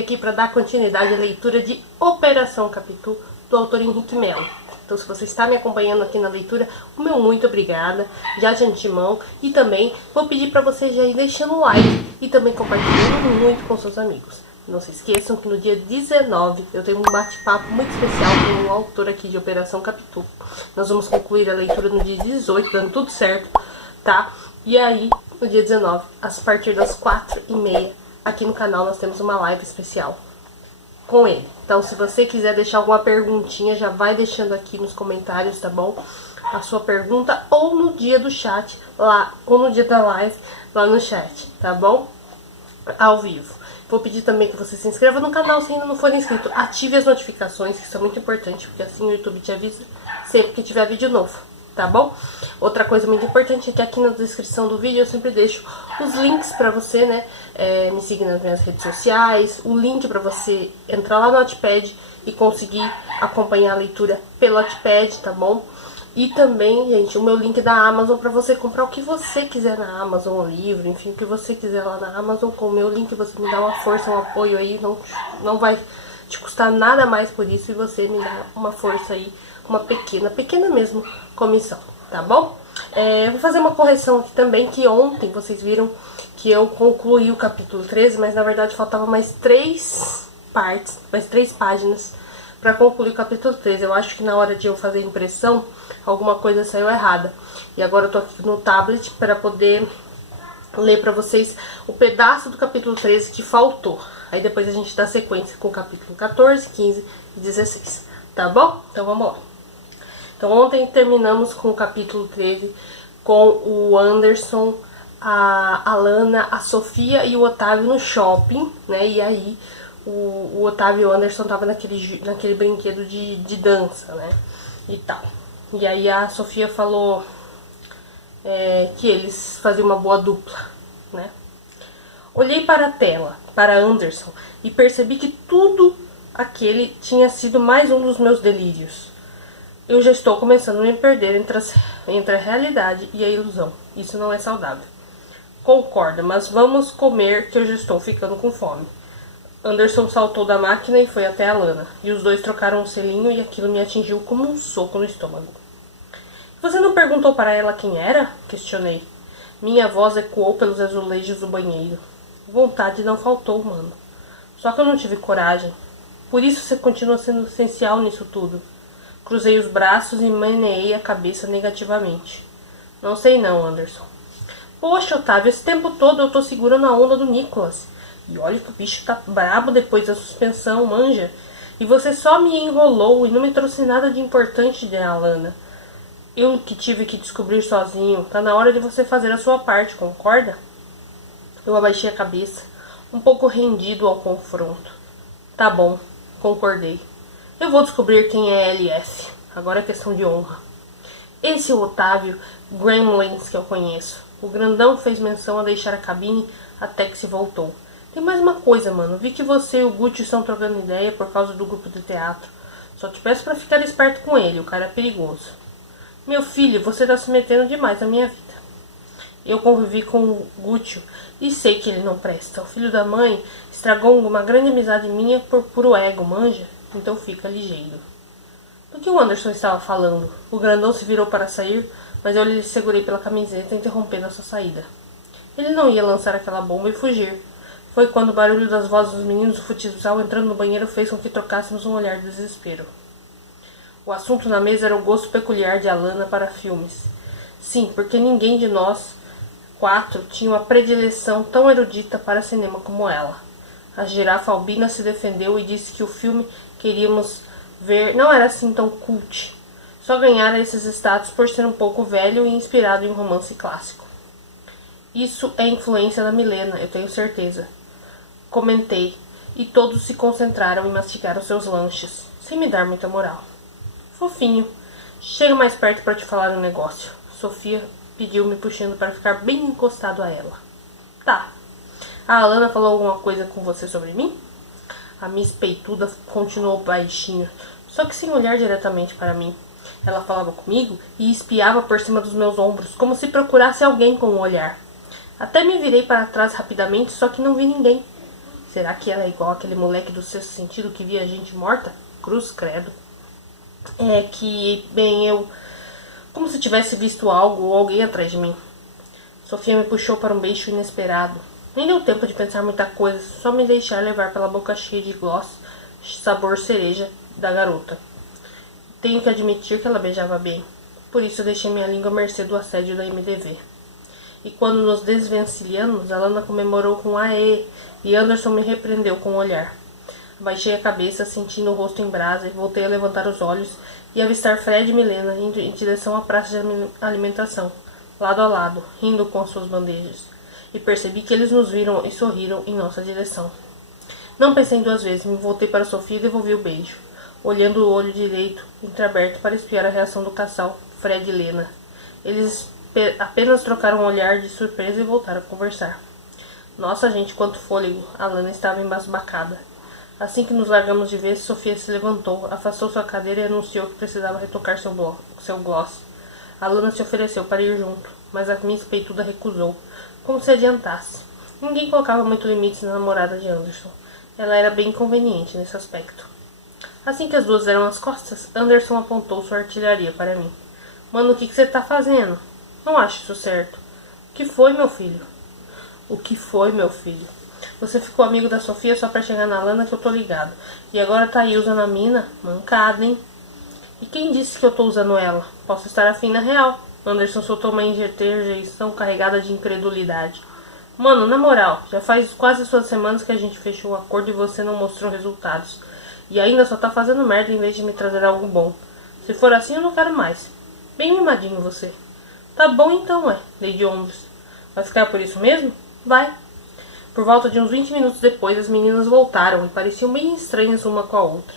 aqui para dar continuidade à leitura de Operação Capitu, do autor Henrique Melo. Então, se você está me acompanhando aqui na leitura, o meu muito obrigada, já de antemão. E também vou pedir para você já ir deixando o like e também compartilhando muito com seus amigos. Não se esqueçam que no dia 19 eu tenho um bate-papo muito especial com um autor aqui de Operação Capitu. Nós vamos concluir a leitura no dia 18, dando tudo certo, tá? E aí, no dia 19, a partir das 4h30, aqui no canal nós temos uma live especial com ele. Então, se você quiser deixar alguma perguntinha, já vai deixando aqui nos comentários, tá bom? A sua pergunta, ou no dia do chat, lá, ou no dia da live, lá no chat, tá bom? Ao vivo. Vou pedir também que você se inscreva no canal se ainda não for inscrito. Ative as notificações, que isso é muito importante, porque assim o YouTube te avisa sempre que tiver vídeo novo, tá bom? Outra coisa muito importante é que aqui na descrição do vídeo eu sempre deixo os links pra você, né, me seguir nas minhas redes sociais, o link pra você entrar lá no Wattpad e conseguir acompanhar a leitura pelo Wattpad, tá bom? E também, gente, o meu link da Amazon pra você comprar o que você quiser na Amazon, um livro, enfim, o que você quiser lá na Amazon. Com o meu link você me dá uma força, um apoio aí, não vai te custar nada mais por isso, e você me dá uma força aí, uma pequena mesmo comissão, tá bom? Vou fazer uma correção aqui também, que ontem vocês viram que eu concluí o capítulo 13, mas na verdade faltava mais 3 partes, mais 3 páginas para concluir o capítulo 13. Eu acho que na hora de eu fazer a impressão, alguma coisa saiu errada. E agora eu tô aqui no tablet para poder ler para vocês o pedaço do capítulo 13 que faltou. Aí depois a gente dá sequência com o capítulo 14, 15 e 16, tá bom? Então vamos lá. Então ontem terminamos com o capítulo 13, com o Anderson, a Alana, a Sofia e o Otávio no shopping, né? E aí o Otávio e o Anderson estavam naquele brinquedo de dança, né? E tal. E aí a Sofia falou que eles faziam uma boa dupla, né? Olhei para a tela, para Anderson, e percebi que tudo aquele tinha sido mais um dos meus delírios. Eu já estou começando a me perder entre a realidade e a ilusão. Isso não é saudável. Concordo, mas vamos comer que eu já estou ficando com fome. Anderson saltou da máquina e foi até a Lana. E os dois trocaram um selinho e aquilo me atingiu como um soco no estômago. Você não perguntou para ela quem era? Questionei. Minha voz ecoou pelos azulejos do banheiro. Vontade não faltou, mano. Só que eu não tive coragem. Por isso você continua sendo essencial nisso tudo. Cruzei os braços e meneei a cabeça negativamente. Não sei não, Anderson. Poxa, Otávio, esse tempo todo eu tô segurando a onda do Nicholas. E olha que o bicho tá brabo depois da suspensão, manja. E você só me enrolou e não me trouxe nada de importante de Alana. Eu que tive que descobrir sozinho. Tá na hora de você fazer a sua parte, concorda? Eu abaixei a cabeça, um pouco rendido ao confronto. Tá bom, concordei. Eu vou descobrir quem é LF. Agora é questão de honra. Esse é o Otávio Gremlins que eu conheço. O grandão fez menção a deixar a cabine até que se voltou. Tem mais uma coisa, mano. Vi que você e o Gucci estão trocando ideia por causa do grupo de teatro. Só te peço pra ficar esperto com ele. O cara é perigoso. Meu filho, você tá se metendo demais na minha vida. Eu convivi com o Gucci e sei que ele não presta. O filho da mãe estragou uma grande amizade minha por puro ego, manja? Então fica ligeiro. Do que o Anderson estava falando? O grandão se virou para sair, mas eu lhe segurei pela camiseta, interrompendo essa saída. Ele não ia lançar aquela bomba e fugir. Foi quando o barulho das vozes dos meninos do futsal entrando no banheiro fez com que trocássemos um olhar de desespero. O assunto na mesa era o gosto peculiar de Alana para filmes. Sim, porque ninguém de nós 4 tinha uma predileção tão erudita para cinema como ela. A girafa albina se defendeu e disse que o filme queríamos ver não era assim tão cult. Só ganhara esses status por ser um pouco velho e inspirado em um romance clássico. Isso é influência da Milena, eu tenho certeza. Comentei, e todos se concentraram em mastigar os seus lanches, sem me dar muita moral. Fofinho. Chega mais perto para te falar um negócio. Sofia pediu, me puxando para ficar bem encostado a ela. Tá. A Alana falou alguma coisa com você sobre mim? A Miss Peituda continuou baixinho, só que sem olhar diretamente para mim. Ela falava comigo e espiava por cima dos meus ombros, como se procurasse alguém com o olhar. Até me virei para trás rapidamente, só que não vi ninguém. Será que ela é igual aquele moleque do sexto sentido que via gente morta? Cruz credo. É que, bem, eu... Como se tivesse visto algo ou alguém atrás de mim. Sofia me puxou para um beijo inesperado. Nem deu tempo de pensar muita coisa, só me deixar levar pela boca cheia de gloss, sabor cereja da garota. Tenho que admitir que ela beijava bem. Por isso deixei minha língua à mercê do assédio da MDV. E quando nos desvencilhamos, Alana comemorou com aê, e Anderson me repreendeu com o olhar. Abaixei a cabeça, sentindo o rosto em brasa, e voltei a levantar os olhos e avistar Fred e Milena indo em direção à praça de alimentação, lado a lado, rindo com as suas bandejas. E percebi que eles nos viram e sorriram em nossa direção. Não pensei 2 vezes, me voltei para Sofia e devolvi o beijo, olhando o olho direito entreaberto para espiar a reação do casal, Fred e Lena. Eles apenas trocaram um olhar de surpresa e voltaram a conversar. Nossa, gente, quanto fôlego! A Lana estava embasbacada. Assim que nos largamos de vez, Sofia se levantou, afastou sua cadeira e anunciou que precisava retocar seu gloss. A Lana se ofereceu para ir junto, mas a Miss Peituda recusou, como se adiantasse. Ninguém colocava muito limites na namorada de Anderson. Ela era bem inconveniente nesse aspecto. Assim que as duas deram as costas, Anderson apontou sua artilharia para mim. Mano, o que você tá fazendo? Não acho isso certo. O que foi, meu filho? O que foi, meu filho? Você ficou amigo da Sofia só pra chegar na Lana que eu tô ligado. E agora tá aí usando a mina? Mancada, hein? E quem disse que eu tô usando ela? Posso estar afim na real. Anderson soltou uma interjeição carregada de incredulidade. Mano, na moral, já faz quase 2 semanas que a gente fechou um acordo e você não mostrou resultados. E ainda só tá fazendo merda em vez de me trazer algo bom. Se for assim, eu não quero mais. Bem mimadinho você. Tá bom então, dei de ombros. Vai ficar por isso mesmo? Vai. Por volta de uns 20 minutos depois, as meninas voltaram e pareciam bem estranhas uma com a outra.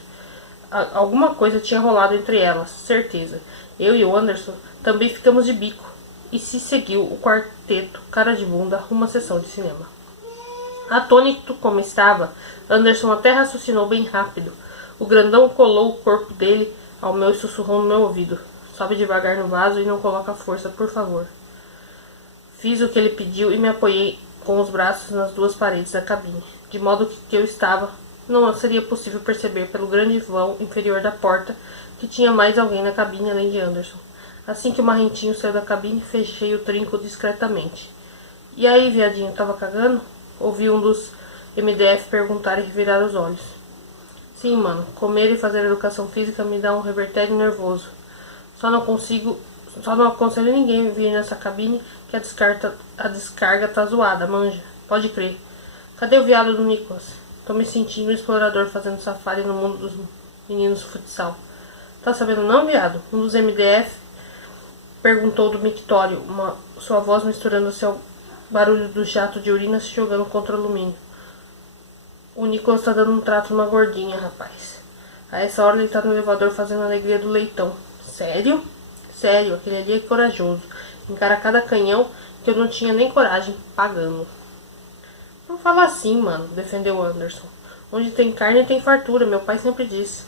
Alguma coisa tinha rolado entre elas, certeza. Eu e o Anderson também ficamos de bico. E se seguiu o quarteto, cara de bunda, rumo à sessão de cinema. Atônito como estava, Anderson até raciocinou bem rápido. O grandão colou o corpo dele ao meu e sussurrou no meu ouvido. Sobe devagar no vaso e não coloca força, por favor. Fiz o que ele pediu e me apoiei com os braços nas 2 paredes da cabine, de modo que eu estava, não seria possível perceber pelo grande vão inferior da porta que tinha mais alguém na cabine além de Anderson. Assim que o marrentinho saiu da cabine, fechei o trinco discretamente. E aí, viadinho, tava cagando? Ouvi um dos MDF perguntar e revirar os olhos. Sim, mano, comer e fazer educação física me dá um revertério nervoso. Só não aconselho ninguém vir nessa cabine que a descarga tá zoada, manja. Pode crer. Cadê o viado do Nicolas? Tô me sentindo um explorador fazendo safari no mundo dos meninos futsal. Tá sabendo não, viado? Um dos MDF perguntou do mictório, sua voz misturando-se ao barulho do jato de urina se jogando contra o alumínio. O Nicolas tá dando um trato numa gordinha, rapaz. A essa hora ele tá no elevador fazendo a alegria do leitão. Sério? Sério, aquele ali é corajoso. Encara cada canhão que eu não tinha nem coragem, pagando. Não fala assim, mano, defendeu Anderson. Onde tem carne tem fartura, meu pai sempre disse.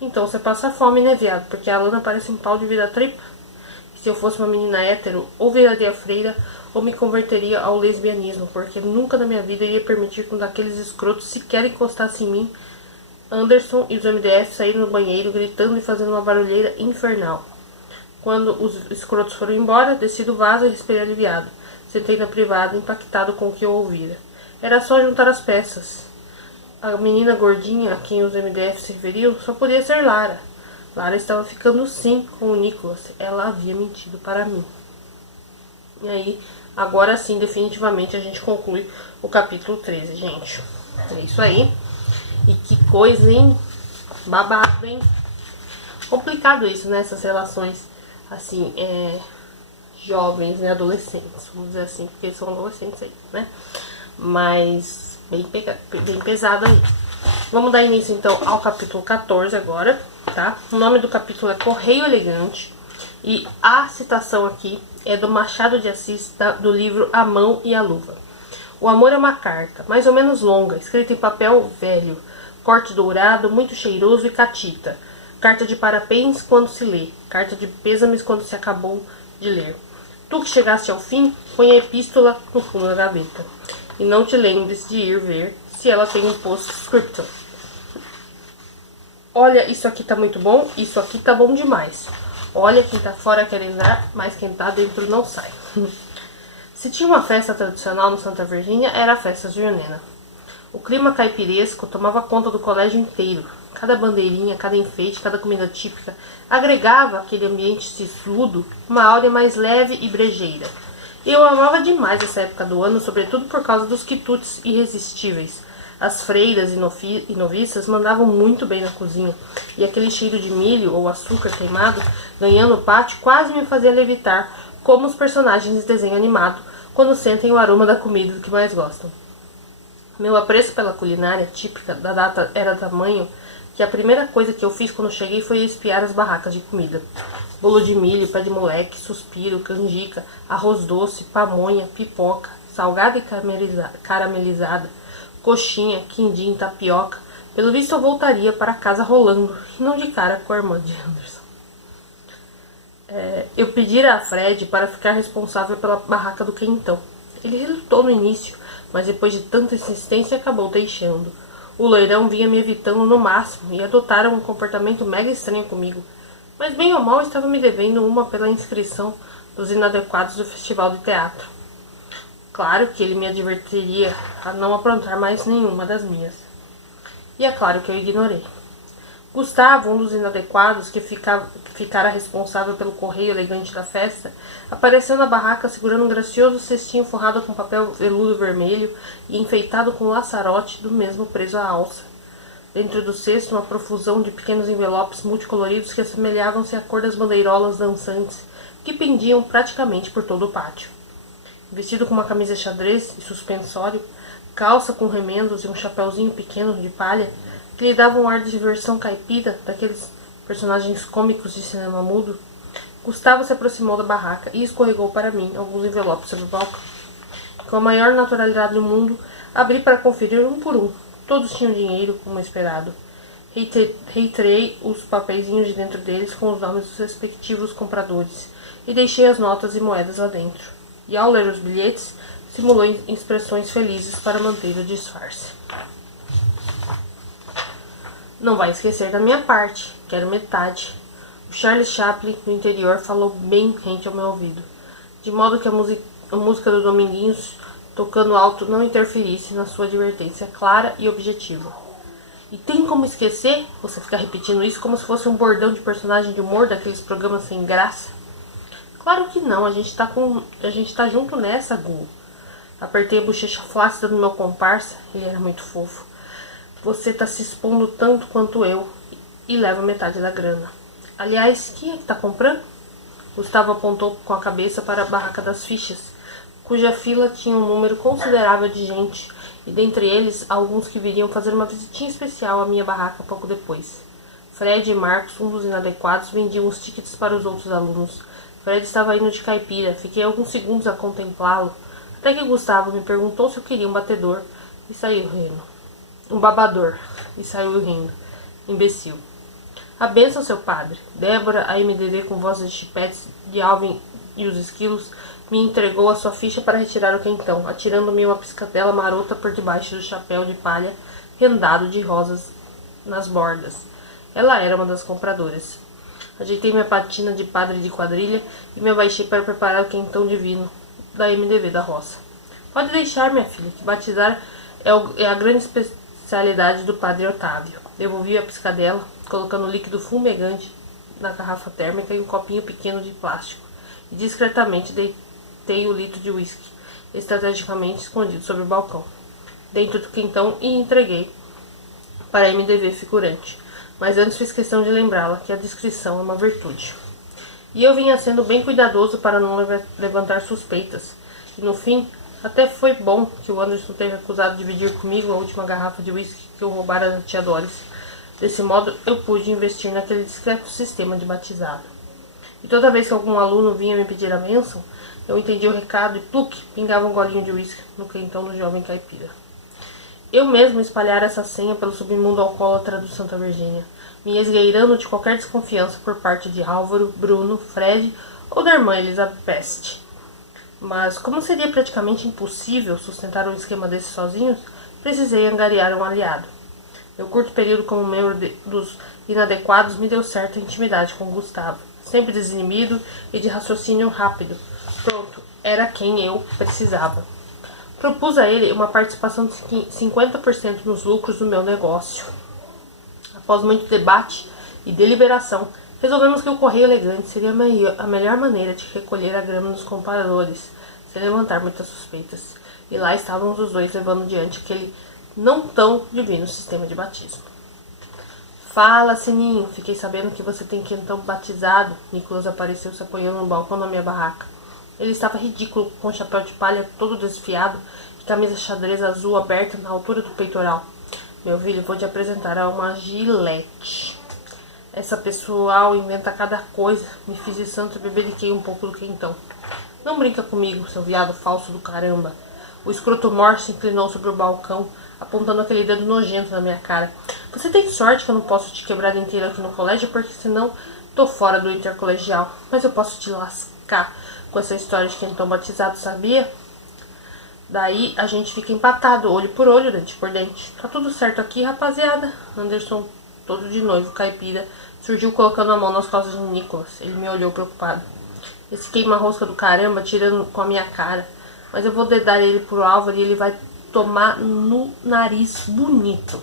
Então você passa fome, né, viado? Porque a Lana parece um pau de vira-tripa. Se eu fosse uma menina hétero, ou viraria freira, ou me converteria ao lesbianismo, porque nunca na minha vida iria permitir que um daqueles escrotos sequer encostasse em mim. Anderson e os MDF saíram no banheiro, gritando e fazendo uma barulheira infernal. Quando os escrotos foram embora, desci do vaso e respirei aliviado. Sentei na privada, impactado com o que eu ouvira. Era só juntar as peças. A menina gordinha a quem os MDF se referiam só podia ser Lara. Lara estava ficando sim com o Nicolas. Ela havia mentido para mim. E aí, agora sim, definitivamente, a gente conclui o capítulo 13, gente. É isso aí. E que coisa, hein? Babado, hein? Complicado isso, né? Essas relações, assim, jovens, né? Adolescentes, vamos dizer assim, porque são adolescentes aí, né? Mas bem pesado aí. Vamos dar início, então, ao capítulo 14 agora, tá? O nome do capítulo é Correio Elegante. E a citação aqui é do Machado de Assis, do livro A Mão e a Luva. O amor é uma carta, mais ou menos longa, escrita em papel velho, corte dourado, muito cheiroso e catita. Carta de parabéns quando se lê, carta de pêsames quando se acabou de ler. Tu que chegaste ao fim, põe a epístola no fundo da gaveta. E não te lembres de ir ver se ela tem um postscriptum. Olha, isso aqui tá muito bom, isso aqui tá bom demais. Olha, quem tá fora quer entrar, mas quem tá dentro não sai. Se tinha uma festa tradicional no Santa Virgínia, era a festa junina. O clima caipiresco tomava conta do colégio inteiro. Cada bandeirinha, cada enfeite, cada comida típica agregava àquele ambiente sisudo uma áurea mais leve e brejeira. Eu amava demais essa época do ano, sobretudo por causa dos quitutes irresistíveis. As freiras e noviças mandavam muito bem na cozinha, e aquele cheiro de milho ou açúcar queimado ganhando o pátio quase me fazia levitar, como os personagens de desenho animado, quando sentem o aroma da comida do que mais gostam. Meu apreço pela culinária típica da data era tamanho que a primeira coisa que eu fiz quando cheguei foi espiar as barracas de comida. Bolo de milho, pé de moleque, suspiro, canjica, arroz doce, pamonha, pipoca, salgada e caramelizada, coxinha, quindim, tapioca. Pelo visto eu voltaria para casa rolando, e não de cara com a irmã de Anderson. Eu pedira a Fred para ficar responsável pela barraca do quentão. Ele relutou no início, mas depois de tanta insistência acabou deixando. O loirão vinha me evitando no máximo e adotara um comportamento mega estranho comigo. Mas bem ou mal estava me devendo uma pela inscrição dos inadequados do festival de teatro. Claro que ele me advertiria a não aprontar mais nenhuma das minhas. E é claro que eu ignorei. Gustavo, um dos inadequados que ficara responsável pelo correio elegante da festa, apareceu na barraca segurando um gracioso cestinho forrado com papel veludo vermelho e enfeitado com laçarote do mesmo preso à alça. Dentro do cesto, uma profusão de pequenos envelopes multicoloridos que assemelhavam-se à cor das bandeirolas dançantes que pendiam praticamente por todo o pátio. Vestido com uma camisa xadrez e suspensório, calça com remendos e um chapeuzinho pequeno de palha, que lhe dava um ar de diversão caipira daqueles personagens cômicos de cinema mudo, Gustavo se aproximou da barraca e escorregou para mim alguns envelopes sobre o balcão. Com a maior naturalidade do mundo, abri para conferir um por um. Todos tinham dinheiro, como esperado. Reiterei os papeizinhos de dentro deles com os nomes dos respectivos compradores e deixei as notas e moedas lá dentro. E ao ler os bilhetes, simulou expressões felizes para manter o disfarce. Não vai esquecer da minha parte, quero metade. O Charles Chaplin do interior falou bem rente ao meu ouvido, de modo que a música do Dominguinhos tocando alto não interferisse na sua advertência clara e objetiva. E tem como esquecer? Você fica repetindo isso como se fosse um bordão de personagem de humor daqueles programas sem graça? Claro que não, a gente tá junto nessa, Gu. Apertei a bochecha flácida do meu comparsa, ele era muito fofo. Você tá se expondo tanto quanto eu e leva metade da grana. Aliás, quem é que tá comprando? Gustavo apontou com a cabeça para a barraca das fichas, cuja fila tinha um número considerável de gente, e dentre eles, alguns que viriam fazer uma visitinha especial à minha barraca pouco depois. Fred e Marcos, um dos inadequados, vendiam os tickets para os outros alunos. Fred estava indo de caipira, fiquei alguns segundos a contemplá-lo, até que Gustavo me perguntou se eu queria um batedor, e saiu rindo. Um babador, e saiu rindo. Imbecil. A bênção, seu padre. Débora, a MDD com vozes de chipetes de Alvin e os esquilos, me entregou a sua ficha para retirar o quentão, atirando-me uma piscatela marota por debaixo do chapéu de palha rendado de rosas nas bordas. Ela era uma das compradoras. Ajeitei minha patina de padre de quadrilha e me abaixei para preparar o quentão divino da MDV da roça. Pode deixar, minha filha, que batizar é a grande especialidade do padre Otávio. Devolvi a piscadela, colocando o líquido fumegante na garrafa térmica e um copinho pequeno de plástico, e discretamente deitei o litro de uísque, estrategicamente escondido sobre o balcão, dentro do quentão, e entreguei para a MDV figurante. Mas antes fiz questão de lembrá-la que a discrição é uma virtude. E eu vinha sendo bem cuidadoso para não levantar suspeitas, e no fim, até foi bom que o Anderson tenha recusado dividir comigo a última garrafa de uísque que eu roubara da tia Doris. Desse modo, eu pude investir naquele discreto sistema de batizado. E toda vez que algum aluno vinha me pedir a bênção, eu entendia o recado e, pluque, pingava um golinho de uísque no quentão do jovem caipira. Eu mesmo espalhara essa senha pelo submundo alcoólatra do Santa Virgínia, me esgueirando de qualquer desconfiança por parte de Álvaro, Bruno, Fred ou da irmã Elizabeth Pest. Mas, como seria praticamente impossível sustentar um esquema desse sozinhos, precisei angariar um aliado. Meu curto período como membro dos inadequados me deu certa intimidade com Gustavo, sempre desinibido e de raciocínio rápido. Pronto, era quem eu precisava. Propus a ele uma participação de 50% nos lucros do meu negócio. Após muito debate e deliberação, resolvemos que o correio elegante seria a melhor maneira de recolher a grama dos compradores, sem levantar muitas suspeitas. E lá estávamos os dois levando diante aquele não tão divino sistema de batismo. Fala, Sininho, fiquei sabendo que você tem quentão batizado. Nicolas apareceu se apoiando no balcão da minha barraca. Ele estava ridículo, com o chapéu de palha todo desfiado e camisa xadrez azul aberta na altura do peitoral. Meu filho, vou te apresentar a uma Gilete. Essa pessoal inventa cada coisa. Me fiz de santo e beberiquei um pouco do quentão. Não brinca comigo, seu viado falso do caramba. O escroto mor se inclinou sobre o balcão, apontando aquele dedo nojento na minha cara. Você tem sorte que eu não posso te quebrar inteiro aqui no colégio, porque senão tô fora do intercolegial. Mas eu posso te lascar com essa história de quentão batizado, sabia? Daí a gente fica empatado, olho por olho, dente por dente. Tá tudo certo aqui, rapaziada? Anderson, todo de noivo, caipira, surgiu colocando a mão nas costas de Nicolas. Ele me olhou preocupado. Esse queima-rosca do caramba, tirando com a minha cara. Mas eu vou dedar ele pro Álvaro e ele vai tomar no nariz bonito.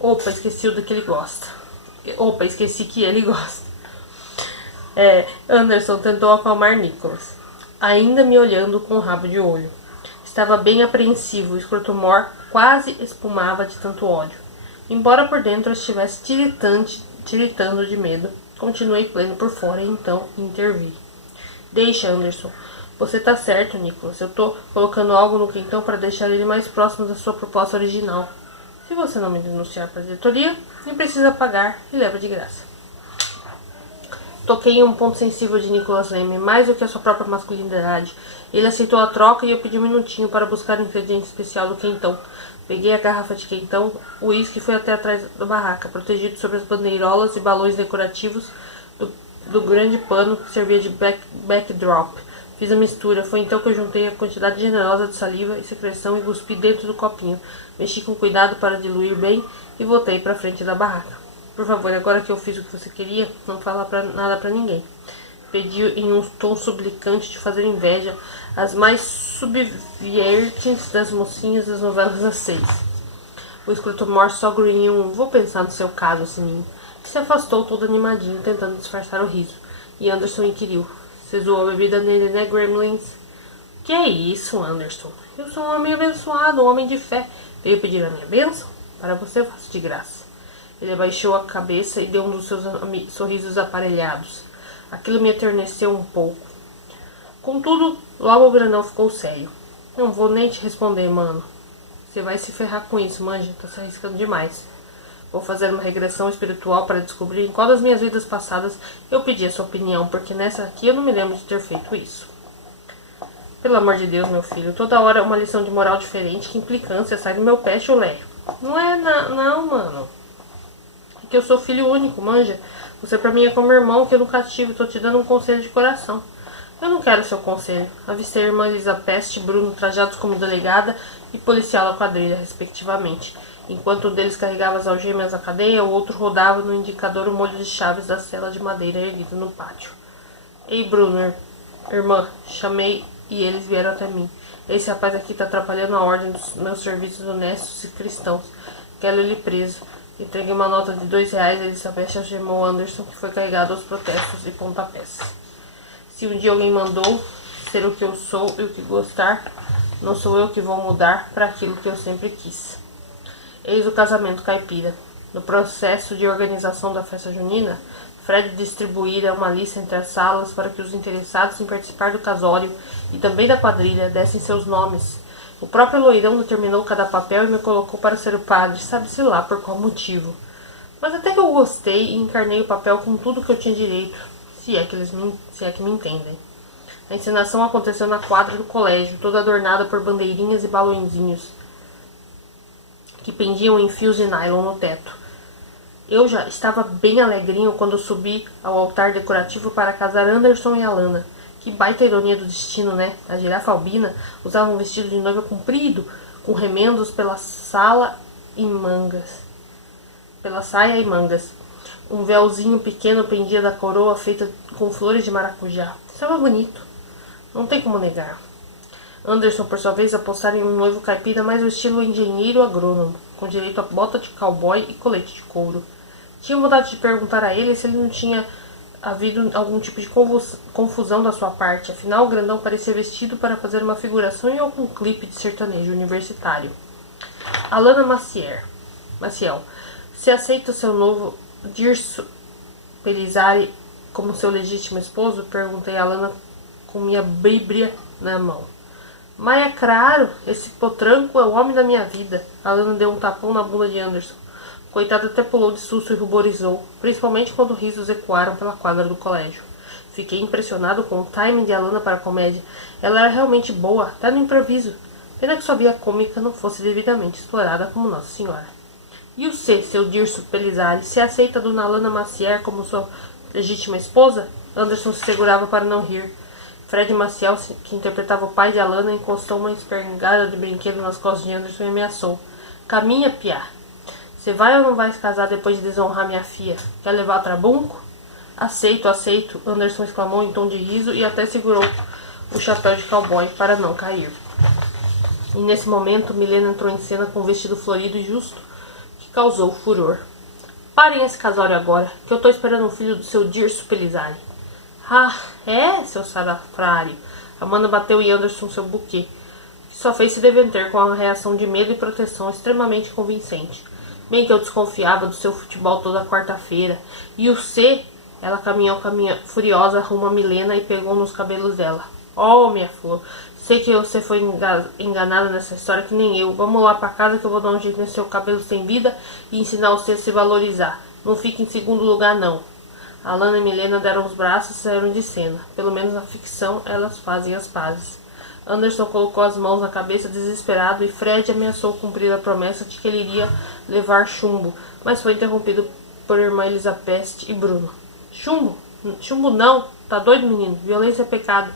Opa, esqueci o do que ele gosta. Opa, esqueci que ele gosta. Anderson tentou acalmar Nicolas, ainda me olhando com o rabo de olho. Estava bem apreensivo, o escroto mor quase espumava de tanto ódio. Embora por dentro eu estivesse tiritando de medo, continuei pleno por fora e então intervi. Deixa, Anderson. Você tá certo, Nicolas. Eu tô colocando algo no quentão para deixar ele mais próximo da sua proposta original. Se você não me denunciar para a diretoria, nem precisa pagar e leva de graça. Toquei em um ponto sensível de Nicolas Leme, mais do que a sua própria masculinidade. Ele aceitou a troca e eu pedi um minutinho para buscar o ingrediente especial do quentão. Peguei a garrafa de quentão, o uísque foi até atrás da barraca, protegido sobre as bandeirolas e balões decorativos do grande pano que servia de backdrop. Fiz a mistura, foi então que eu juntei a quantidade generosa de saliva e secreção e cuspi dentro do copinho. Mexi com cuidado para diluir bem e voltei para a frente da barraca. Por favor, agora que eu fiz o que você queria, não fala nada para ninguém. Pedi em um tom suplicante de fazer inveja às mais subvertentes das mocinhas das novelas das 6. O escroto mor só grunhiu vou pensar no seu caso, Sininho. E se afastou todo animadinho, tentando disfarçar o riso. E Anderson inquiriu. Você zoou a bebida nele, né, Gremlins? Que é isso, Anderson? Eu sou um homem abençoado, um homem de fé. Veio pedir a minha bênção? Para você eu faço de graça. Ele abaixou a cabeça e deu um dos seus sorrisos aparelhados. Aquilo me eterneceu um pouco. Contudo, logo o grandão ficou sério. Não vou nem te responder, mano. Você vai se ferrar com isso, manja. Tá se arriscando demais. Vou fazer uma regressão espiritual para descobrir em qual das minhas vidas passadas eu pedi a sua opinião, porque nessa aqui eu não me lembro de ter feito isso. Pelo amor de Deus, meu filho, toda hora uma lição de moral diferente, que implicância, sai do meu pé, chulé. Não é não, mano. É que eu sou filho único, manja. Você pra mim é como irmão que eu nunca tive, tô te dando um conselho de coração. Eu não quero seu conselho. Avistei a irmã Elisa Peste e Bruno trajados como delegada e policial da quadrilha, respectivamente. Enquanto um deles carregava as algemas da cadeia, o outro rodava no indicador o molho de chaves da cela de madeira erguido no pátio. Ei, Brunner, irmã, chamei e eles vieram até mim. Esse rapaz aqui tá atrapalhando a ordem dos meus serviços honestos e cristãos. Quero ele preso. Entreguei uma nota de R$2 e Elizabeth algemou Anderson, que foi carregado aos protestos e pontapés. Se um dia alguém mandou ser o que eu sou e o que gostar, não sou eu que vou mudar para aquilo que eu sempre quis. Eis o casamento caipira. No processo de organização da festa junina, Fred distribuíra uma lista entre as salas para que os interessados em participar do casório e também da quadrilha dessem seus nomes. O próprio loirão determinou cada papel e me colocou para ser o padre, sabe-se lá por qual motivo. Mas até que eu gostei e encarnei o papel com tudo que eu tinha direito, se é que me entendem. A encenação aconteceu na quadra do colégio, toda adornada por bandeirinhas e balõezinhos que pendiam em fios de nylon no teto. Eu já estava bem alegrinho quando subi ao altar decorativo para casar Anderson e Alana. Que baita ironia do destino, né? A girafa albina usava um vestido de noiva comprido, com remendos pela saia e mangas. Um véuzinho pequeno pendia da coroa feita com flores de maracujá. Estava bonito, não tem como negar. Anderson, por sua vez, apostara em um noivo caipira mais ao estilo engenheiro agrônomo, com direito a bota de cowboy e colete de couro. Tinha vontade de perguntar a ele se ele não tinha havido algum tipo de confusão da sua parte, afinal o grandão parecia vestido para fazer uma figuração em algum clipe de sertanejo universitário. Alana Maciel, se aceita seu novo Dirso Pelizari como seu legítimo esposo? Perguntei a Alana com minha bíblia na mão. Mas é claro, esse potranco é o homem da minha vida. Alana deu um tapão na bunda de Anderson. Coitado até pulou de susto e ruborizou, principalmente quando risos ecoaram pela quadra do colégio. Fiquei impressionado com o timing de Alana para a comédia. Ela era realmente boa, até no improviso. Pena que sua via cômica não fosse devidamente explorada como Nossa Senhora. E você, seu Dirso Pelizari, se aceita Dona Alana Maciel como sua legítima esposa? Anderson se segurava para não rir. Fred Maciel, que interpretava o pai de Alana, encostou uma espingarda de brinquedo nas costas de Anderson e ameaçou. Caminha, piá. Você vai ou não vai se casar depois de desonrar minha filha? Quer levar trabunco? Aceito, aceito, Anderson exclamou em tom de riso e até segurou o chapéu de cowboy para não cair. E nesse momento, Milena entrou em cena com um vestido florido e justo que causou furor. Parem esse casório agora, que eu tô esperando um filho do seu Dirso Pelizari. Ah, é, seu salafrário. Amanda bateu em Anderson seu buquê, que só fez se deventer com uma reação de medo e proteção extremamente convincente. Bem que eu desconfiava do seu futebol toda quarta-feira. E o C, ela caminhou furiosa rumo a Milena e pegou nos cabelos dela. Oh, minha flor, sei que você foi enganada nessa história que nem eu. Vamos lá pra casa que eu vou dar um jeito nesse seu cabelo sem vida e ensinar você a se valorizar. Não fique em segundo lugar, não. Alana e Milena deram os braços e saíram de cena. Pelo menos na ficção, elas fazem as pazes. Anderson colocou as mãos na cabeça desesperado e Fred ameaçou cumprir a promessa de que ele iria levar chumbo, mas foi interrompido por irmã Elizabeth e Bruno. Chumbo? Chumbo não. Tá doido, menino? Violência é pecado.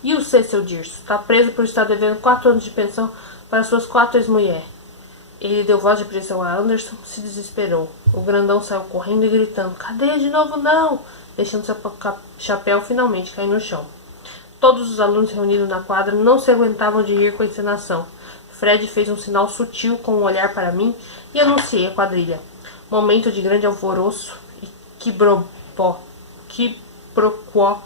E o C, seu Dirso? Tá preso por estar devendo 4 anos de pensão para suas 4 ex-mulheres. Ele deu voz de prisão a Anderson, se desesperou. O grandão saiu correndo e gritando, cadeia de novo não! Deixando seu chapéu finalmente cair no chão. Todos os alunos reunidos na quadra não se aguentavam de rir com a encenação. Fred fez um sinal sutil com um olhar para mim e anunciei a quadrilha. Momento de grande alvoroço e quiproquó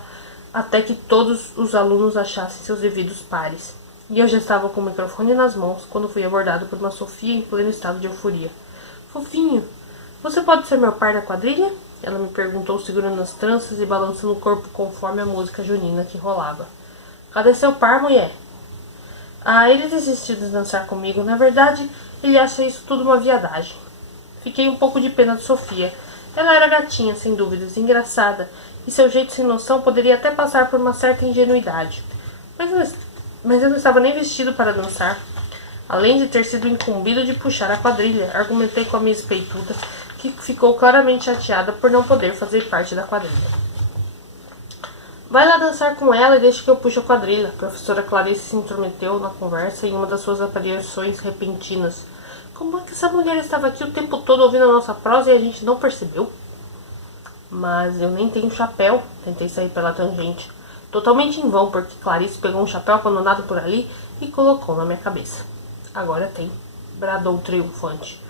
até que todos os alunos achassem seus devidos pares. E eu já estava com o microfone nas mãos quando fui abordado por uma Sofia em pleno estado de euforia. Fofinho, você pode ser meu par na quadrilha? Ela me perguntou, segurando as tranças e balançando o corpo conforme a música junina que rolava. Cadê seu par, mulher? Ah, ele desistiu de dançar comigo. Na verdade, ele acha isso tudo uma viadagem. Fiquei um pouco de pena de Sofia. Ela era gatinha, sem dúvidas, engraçada, e seu jeito sem noção poderia até passar por uma certa ingenuidade. Mas eu não estava nem vestido para dançar. Além de ter sido incumbido de puxar a quadrilha, argumentei com a minha espeituda, que ficou claramente chateada por não poder fazer parte da quadrilha. Vai lá dançar com ela e deixa que eu puxe a quadrilha. A professora Clarice se intrometeu na conversa em uma das suas aparições repentinas. Como é que essa mulher estava aqui o tempo todo ouvindo a nossa prosa e a gente não percebeu? Mas eu nem tenho chapéu, tentei sair pela tangente. Totalmente em vão, porque Clarice pegou um chapéu abandonado por ali e colocou na minha cabeça. Agora tem, bradou triunfante.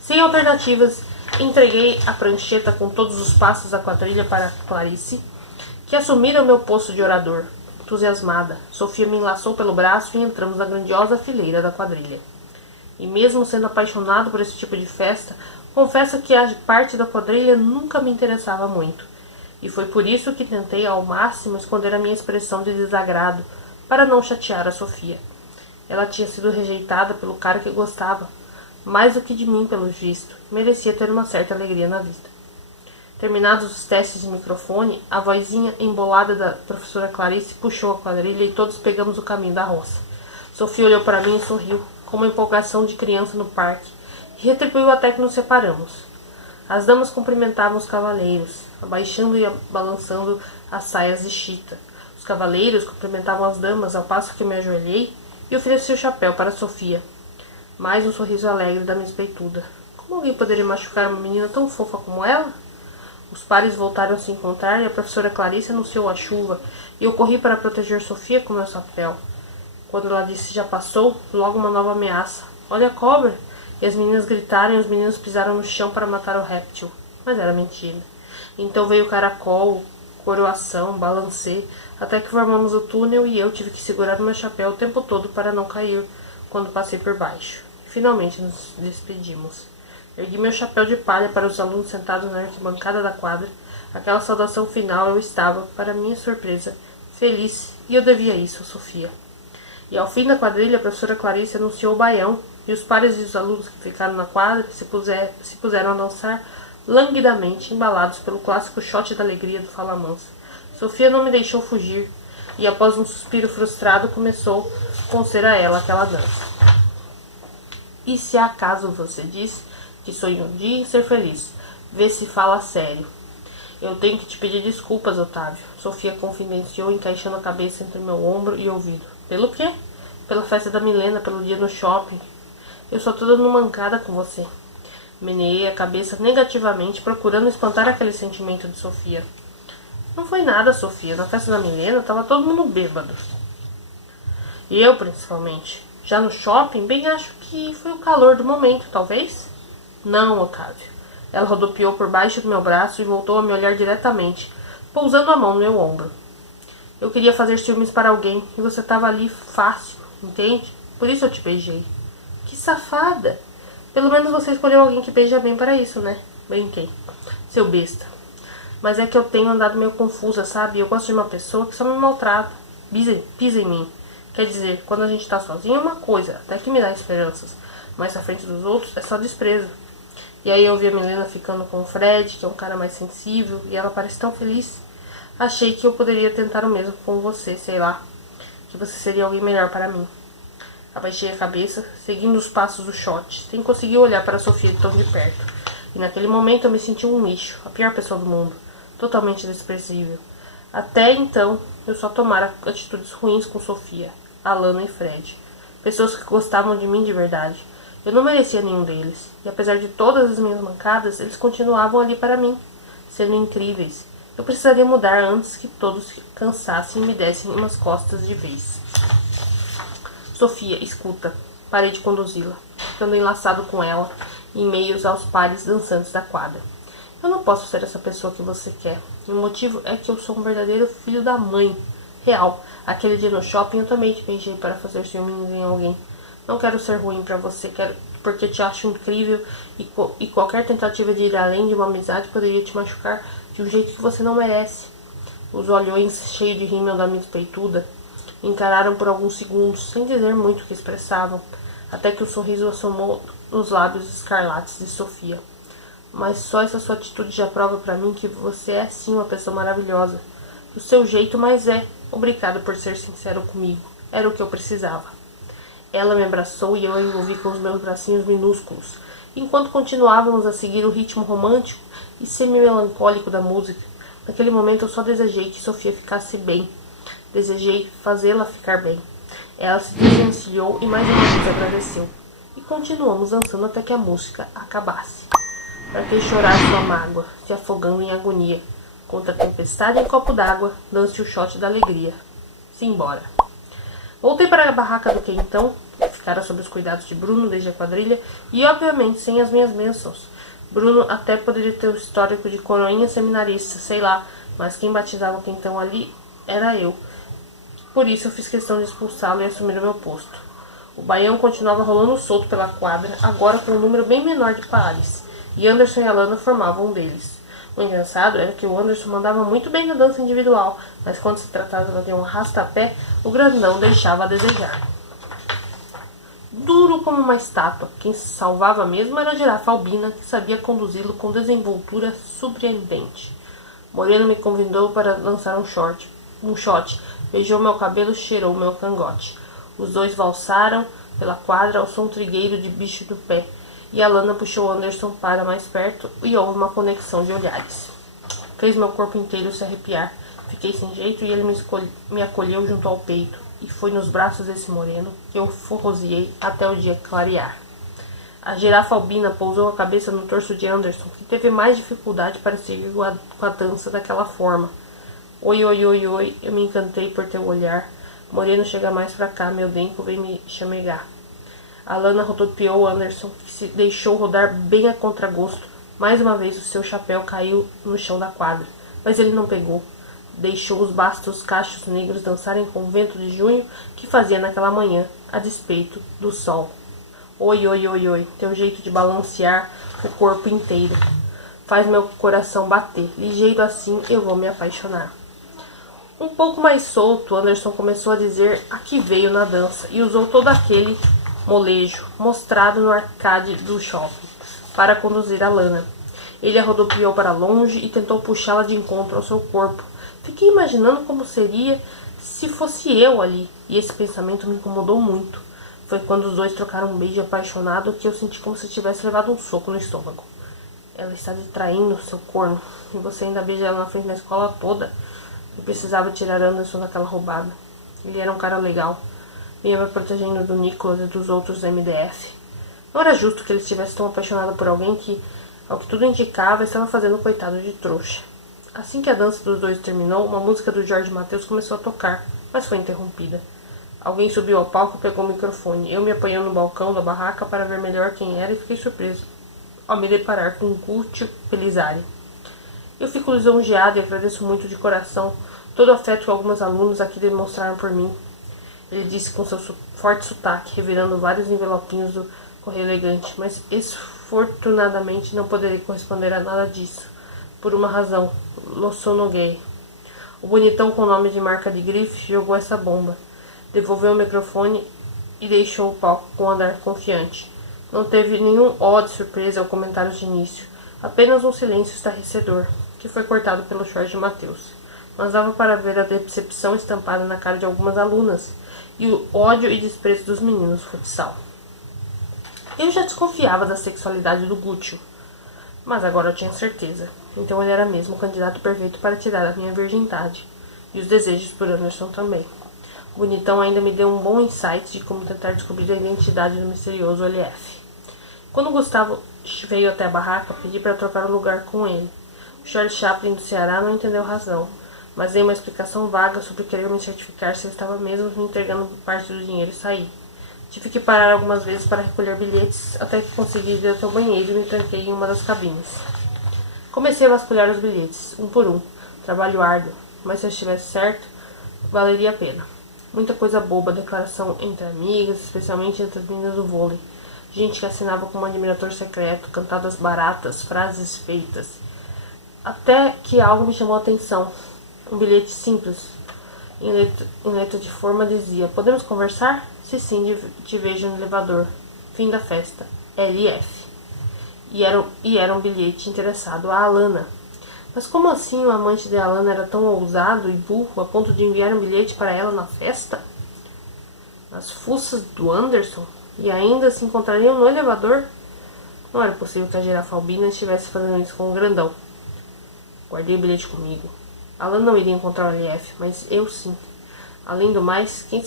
Sem alternativas, entreguei a prancheta com todos os passos da quadrilha para Clarice, que assumira o meu posto de orador. Entusiasmada, Sofia me enlaçou pelo braço e entramos na grandiosa fileira da quadrilha. E mesmo sendo apaixonado por esse tipo de festa, confesso que a parte da quadrilha nunca me interessava muito. E foi por isso que tentei ao máximo esconder a minha expressão de desagrado, para não chatear a Sofia. Ela tinha sido rejeitada pelo cara que gostava, mais do que de mim pelo visto. Merecia ter uma certa alegria na vida. Terminados os testes de microfone, a vozinha embolada da professora Clarice puxou a quadrilha e todos pegamos o caminho da roça. Sofia olhou para mim e sorriu, com uma empolgação de criança no parque, e retribuiu até que nos separamos. As damas cumprimentavam os cavaleiros, abaixando e balançando as saias de chita. Os cavaleiros cumprimentavam as damas ao passo que me ajoelhei e ofereci o chapéu para Sofia. mais um sorriso alegre da Miss Peituda. Como alguém poderia machucar uma menina tão fofa como ela? Os pares voltaram a se encontrar e a professora Clarice anunciou a chuva, e eu corri para proteger Sofia com meu chapéu. Quando ela disse já passou, logo uma nova ameaça. Olha a cobra! E as meninas gritaram e os meninos pisaram no chão para matar o réptil. Mas era mentira. Então veio o caracol, coroação, balancê, até que formamos o túnel e eu tive que segurar o meu chapéu o tempo todo para não cair quando passei por baixo. Finalmente nos despedimos. Ergui meu chapéu de palha para os alunos sentados na arquibancada da quadra. Aquela saudação final eu estava, para minha surpresa, feliz, e eu devia isso a Sofia. E ao fim da quadrilha, a professora Clarice anunciou o baião, e os pares e os alunos que ficaram na quadra se puseram a dançar languidamente, embalados pelo clássico shot da alegria do Fala Mansa. Sofia não me deixou fugir, e após um suspiro frustrado, começou com ser a ela aquela dança. E se acaso você diz que sonha um dia em ser feliz, vê se fala sério. Eu tenho que te pedir desculpas, Otávio, Sofia confidenciou, encaixando a cabeça entre meu ombro e ouvido. Pelo quê? Pela festa da Milena, pelo dia no shopping. Eu só tô dando mancada com você. Meneei a cabeça negativamente, procurando espantar aquele sentimento de Sofia. Não foi nada, Sofia. Na festa da Milena tava todo mundo bêbado. E eu, principalmente. Já no shopping, bem acho que foi o calor do momento, talvez? Não, Otávio. Ela rodopiou por baixo do meu braço e voltou a me olhar diretamente, pousando a mão no meu ombro. Eu queria fazer ciúmes para alguém e você estava ali fácil, entende? Por isso eu te beijei. Que safada! Pelo menos você escolheu alguém que beija bem para isso, né? Brinquei. Seu besta. Mas é que eu tenho andado meio confusa, sabe? Eu gosto de uma pessoa que só me maltrata. Pisa em mim. Quer dizer, quando a gente tá sozinho é uma coisa, até que me dá esperanças. Mas na frente dos outros é só desprezo. E aí eu vi a Milena ficando com o Fred, que é um cara mais sensível, e ela parece tão feliz. Achei que eu poderia tentar o mesmo com você, sei lá. Que você seria alguém melhor para mim. Abaixei a cabeça, seguindo os passos do shot, sem conseguir olhar para Sofia de tão de perto. E naquele momento eu me senti um lixo, a pior pessoa do mundo. Totalmente desprezível. Até então, eu só tomara atitudes ruins com Sofia, Alana e Fred. Pessoas que gostavam de mim de verdade. Eu não merecia nenhum deles. E apesar de todas as minhas mancadas, eles continuavam ali para mim, sendo incríveis. Eu precisaria mudar antes que todos cansassem e me dessem umas costas de vez. Sofia, escuta. Parei de conduzi-la, ficando enlaçado com ela, em meio aos pares dançantes da quadra. Eu não posso ser essa pessoa que você quer. E o motivo é que eu sou um verdadeiro filho da mãe. Real. Aquele dia no shopping eu também te beijei para fazer ciúmes em alguém. Não quero ser ruim pra você, quero porque te acho incrível e qualquer tentativa de ir além de uma amizade poderia te machucar de um jeito que você não merece. Os olhões cheios de rímel da Miss Peituda encararam por alguns segundos, sem dizer muito o que expressavam, até que o sorriso assomou nos lábios escarlates de Sofia. Mas só essa sua atitude já prova pra mim que você é sim uma pessoa maravilhosa. Do seu jeito, mas é. Obrigado por ser sincero comigo. Era o que eu precisava. Ela me abraçou e eu a envolvi com os meus bracinhos minúsculos, enquanto continuávamos a seguir o ritmo romântico e semi-melancólico da música. Naquele momento eu só desejei que Sofia ficasse bem. Desejei fazê-la ficar bem. Ela se desvencilhou e mais uma vez agradeceu. E continuamos dançando até que a música acabasse. Para que chorar sua mágoa, se afogando em agonia. Contra a tempestade em copo d'água, dance o shot da alegria. Simbora. Voltei para a barraca do quentão, que ficara sob os cuidados de Bruno desde a quadrilha, e obviamente sem as minhas bênçãos. Bruno até poderia ter o histórico de coroinha seminarista, sei lá, mas quem batizava o quentão ali era eu. Por isso eu fiz questão de expulsá-lo e assumir o meu posto. O baião continuava rolando solto pela quadra, agora com um número bem menor de pares, e Anderson e Alana formavam um deles. O engraçado era que o Anderson mandava muito bem na dança individual, mas quando se tratava de um arrastapé, o grandão deixava a desejar. Duro como uma estátua, quem se salvava mesmo era a girafa albina, que sabia conduzi-lo com desenvoltura surpreendente. Moreno me convidou para dançar um shot, beijou meu cabelo e cheirou meu cangote. Os dois valsaram pela quadra ao som trigueiro de bicho do pé, e Alana puxou Anderson para mais perto e houve uma conexão de olhares. Fez meu corpo inteiro se arrepiar. Fiquei sem jeito e ele me acolheu junto ao peito. E foi nos braços desse moreno que eu forroseei até o dia clarear. A girafa albina pousou a cabeça no torso de Anderson, que teve mais dificuldade para seguir com a dança daquela forma. Oi, oi, oi, oi, eu me encantei por teu olhar. Moreno, chega mais pra cá, meu denco vem me chamegar. Alana rodopiou Anderson, que se deixou rodar bem a contragosto. Mais uma vez o seu chapéu caiu no chão da quadra, mas ele não pegou. Deixou os bastos cachos negros dançarem com o vento de junho que fazia naquela manhã, a despeito do sol. Oi, oi, oi, oi, teu jeito de balancear o corpo inteiro faz meu coração bater. Ligeiro assim eu vou me apaixonar. Um pouco mais solto, Anderson começou a dizer a que veio na dança e usou todo aquele molejo mostrado no arcade do shopping para conduzir Alana. Ele a rodopiou para longe e tentou puxá-la de encontro ao seu corpo. Fiquei imaginando como seria se fosse eu ali, e esse pensamento me incomodou muito. Foi quando os dois trocaram um beijo apaixonado que eu senti como se tivesse levado um soco no estômago. Ela está te traindo, seu corno, e você ainda beija ela na frente da escola toda. Eu precisava tirar Anderson daquela roubada. Ele era um cara legal. Vinha me protegendo do Nicholas e dos outros da MDF. Não era justo que ele estivesse tão apaixonado por alguém que, ao que tudo indicava, estava fazendo o coitado de trouxa. Assim que a dança dos dois terminou, uma música do Jorge Mateus começou a tocar, mas foi interrompida. Alguém subiu ao palco e pegou o microfone. Eu me apanhei no balcão da barraca para ver melhor quem era e fiquei surpreso ao me deparar com Guccio Pelizari. Eu fico lisonjeado e agradeço muito de coração todo o afeto que algumas alunas aqui demonstraram por mim. Ele disse com seu forte sotaque, revirando vários envelopinhos do correio elegante, mas esfortunadamente não poderei corresponder a nada disso, por uma razão, Loçonoguei. O bonitão com nome de marca de grife jogou essa bomba, devolveu o microfone e deixou o palco com um andar confiante. Não teve nenhum ó de surpresa ao comentário de início, apenas um silêncio estarrecedor, que foi cortado pelo Jorge Mateus. Mas dava para ver a decepção estampada na cara de algumas alunas e o ódio e desprezo dos meninos do futsal. Eu já desconfiava da sexualidade do Guccio, mas agora eu tinha certeza. Então ele era mesmo o candidato perfeito para tirar a minha virgindade e os desejos por Anderson também. O bonitão ainda me deu um bom insight de como tentar descobrir a identidade do misterioso LF. Quando Gustavo veio até a barraca, pedi para trocar o lugar com ele. O Charlie Chaplin do Ceará não entendeu razão, mas dei uma explicação vaga sobre querer me certificar se ele estava mesmo me entregando parte do dinheiro e sair. Tive que parar algumas vezes para recolher bilhetes, até que consegui ir até o banheiro e me tranquei em uma das cabines. Comecei a vasculhar os bilhetes, um por um. Trabalho árduo, mas se eu estivesse certo, valeria a pena. Muita coisa boba, declaração entre amigas, especialmente entre as meninas do vôlei. Gente que assinava como admirador secreto, cantadas baratas, frases feitas. Até que algo me chamou a atenção. Um bilhete simples, em letra de forma, dizia: podemos conversar? Se sim, te vejo no elevador. Fim da festa. LF. E era um bilhete interessado a Alana. Mas como assim o amante de Alana era tão ousado e burro a ponto de enviar um bilhete para ela na festa? As fuças do Anderson? E ainda se encontrariam no elevador? Não era possível que a girafa albina estivesse fazendo isso com o grandão. Guardei o bilhete comigo. Alan não iria encontrar o LF, mas eu sim. Além do mais, quem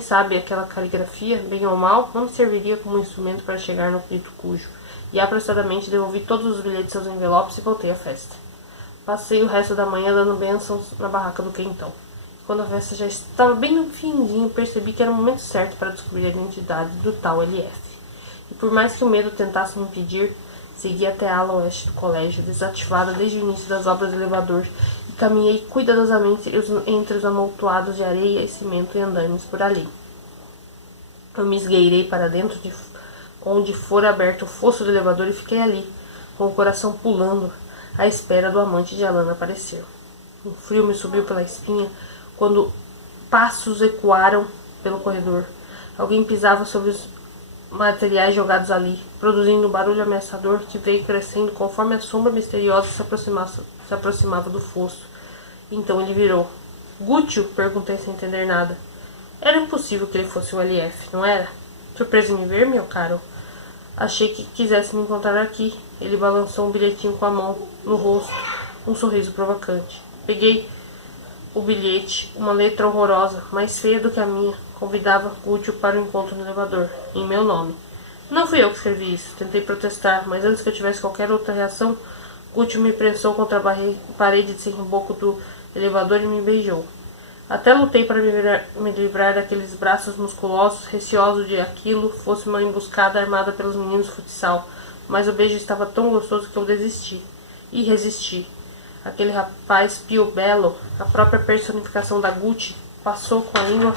sabe aquela caligrafia, bem ou mal, não me serviria como instrumento para chegar no dito cujo. E apressadamente devolvi todos os bilhetes aos envelopes e voltei à festa. Passei o resto da manhã dando bênçãos na barraca do quentão. Quando a festa já estava bem no finzinho, percebi que era o momento certo para descobrir a identidade do tal LF. E por mais que o medo tentasse me impedir, segui até a ala oeste do colégio, desativada desde o início das obras do elevador, e caminhei cuidadosamente entre os amontoados de areia e cimento e andames por ali. Eu me esgueirei para dentro de onde fora aberto o fosso do elevador e fiquei ali, com o coração pulando, à espera do amante de Alana aparecer. Um frio me subiu pela espinha quando passos ecoaram pelo corredor. Alguém pisava sobre os materiais jogados ali, produzindo um barulho ameaçador que veio crescendo conforme a sombra misteriosa se aproximava do fosso. Então ele virou. Guccio? Perguntei sem entender nada. Era impossível que ele fosse o LF, não era? Surpreso em me ver, meu caro? Achei que quisesse me encontrar aqui. Ele balançou um bilhetinho com a mão no rosto, um sorriso provocante. Peguei o bilhete, uma letra horrorosa, mais feia do que a minha, convidava Guccio para o encontro no elevador, em meu nome. Não fui eu que escrevi isso. Tentei protestar, mas antes que eu tivesse qualquer outra reação, Gucci me prensou contra a parede de sem reboco do elevador e me beijou. Até lutei para me livrar daqueles braços musculosos, receoso de aquilo fosse uma emboscada armada pelos meninos futsal, mas o beijo estava tão gostoso que eu desisti. E resisti. Aquele rapaz Pio Bello, a própria personificação da Gucci, passou com a língua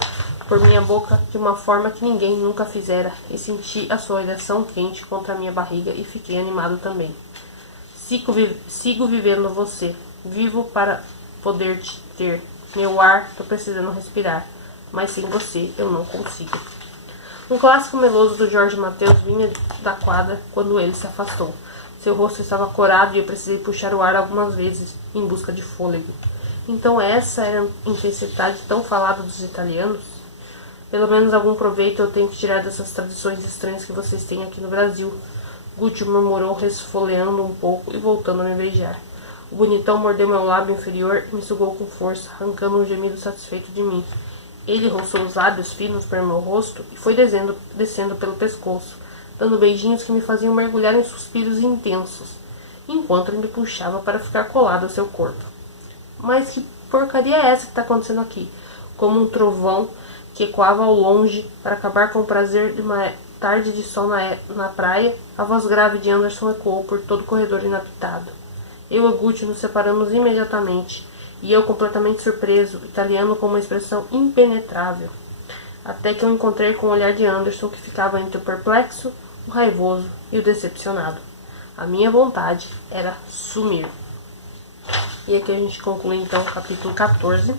por minha boca de uma forma que ninguém nunca fizera, e senti a sua ereção quente contra a minha barriga e fiquei animado também. Sigo vivendo você. Vivo para poder te ter. Meu ar, tô precisando respirar. Mas sem você, eu não consigo. Um clássico meloso do Jorge Mateus vinha da quadra quando ele se afastou. Seu rosto estava corado e eu precisei puxar o ar algumas vezes, em busca de fôlego. Então essa era a intensidade tão falada dos italianos? Pelo menos algum proveito eu tenho que tirar dessas tradições estranhas que vocês têm aqui no Brasil. Gucci murmurou, resfoleando um pouco e voltando a me beijar. O bonitão mordeu meu lábio inferior e me sugou com força, arrancando um gemido satisfeito de mim. Ele roçou os lábios finos para meu rosto e foi descendo pelo pescoço, dando beijinhos que me faziam mergulhar em suspiros intensos, enquanto ele me puxava para ficar colado ao seu corpo. Mas que porcaria é essa que está acontecendo aqui? Como um trovão que ecoava ao longe para acabar com o prazer de uma tarde de sol na praia, a voz grave de Anderson ecoou por todo o corredor inabitado. Eu e Gucci nos separamos imediatamente, e eu completamente surpreso, italiano com uma expressão impenetrável. Até que eu encontrei com o olhar de Anderson, que ficava entre o perplexo, o raivoso e o decepcionado. A minha vontade era sumir. E aqui a gente conclui então o capítulo 14.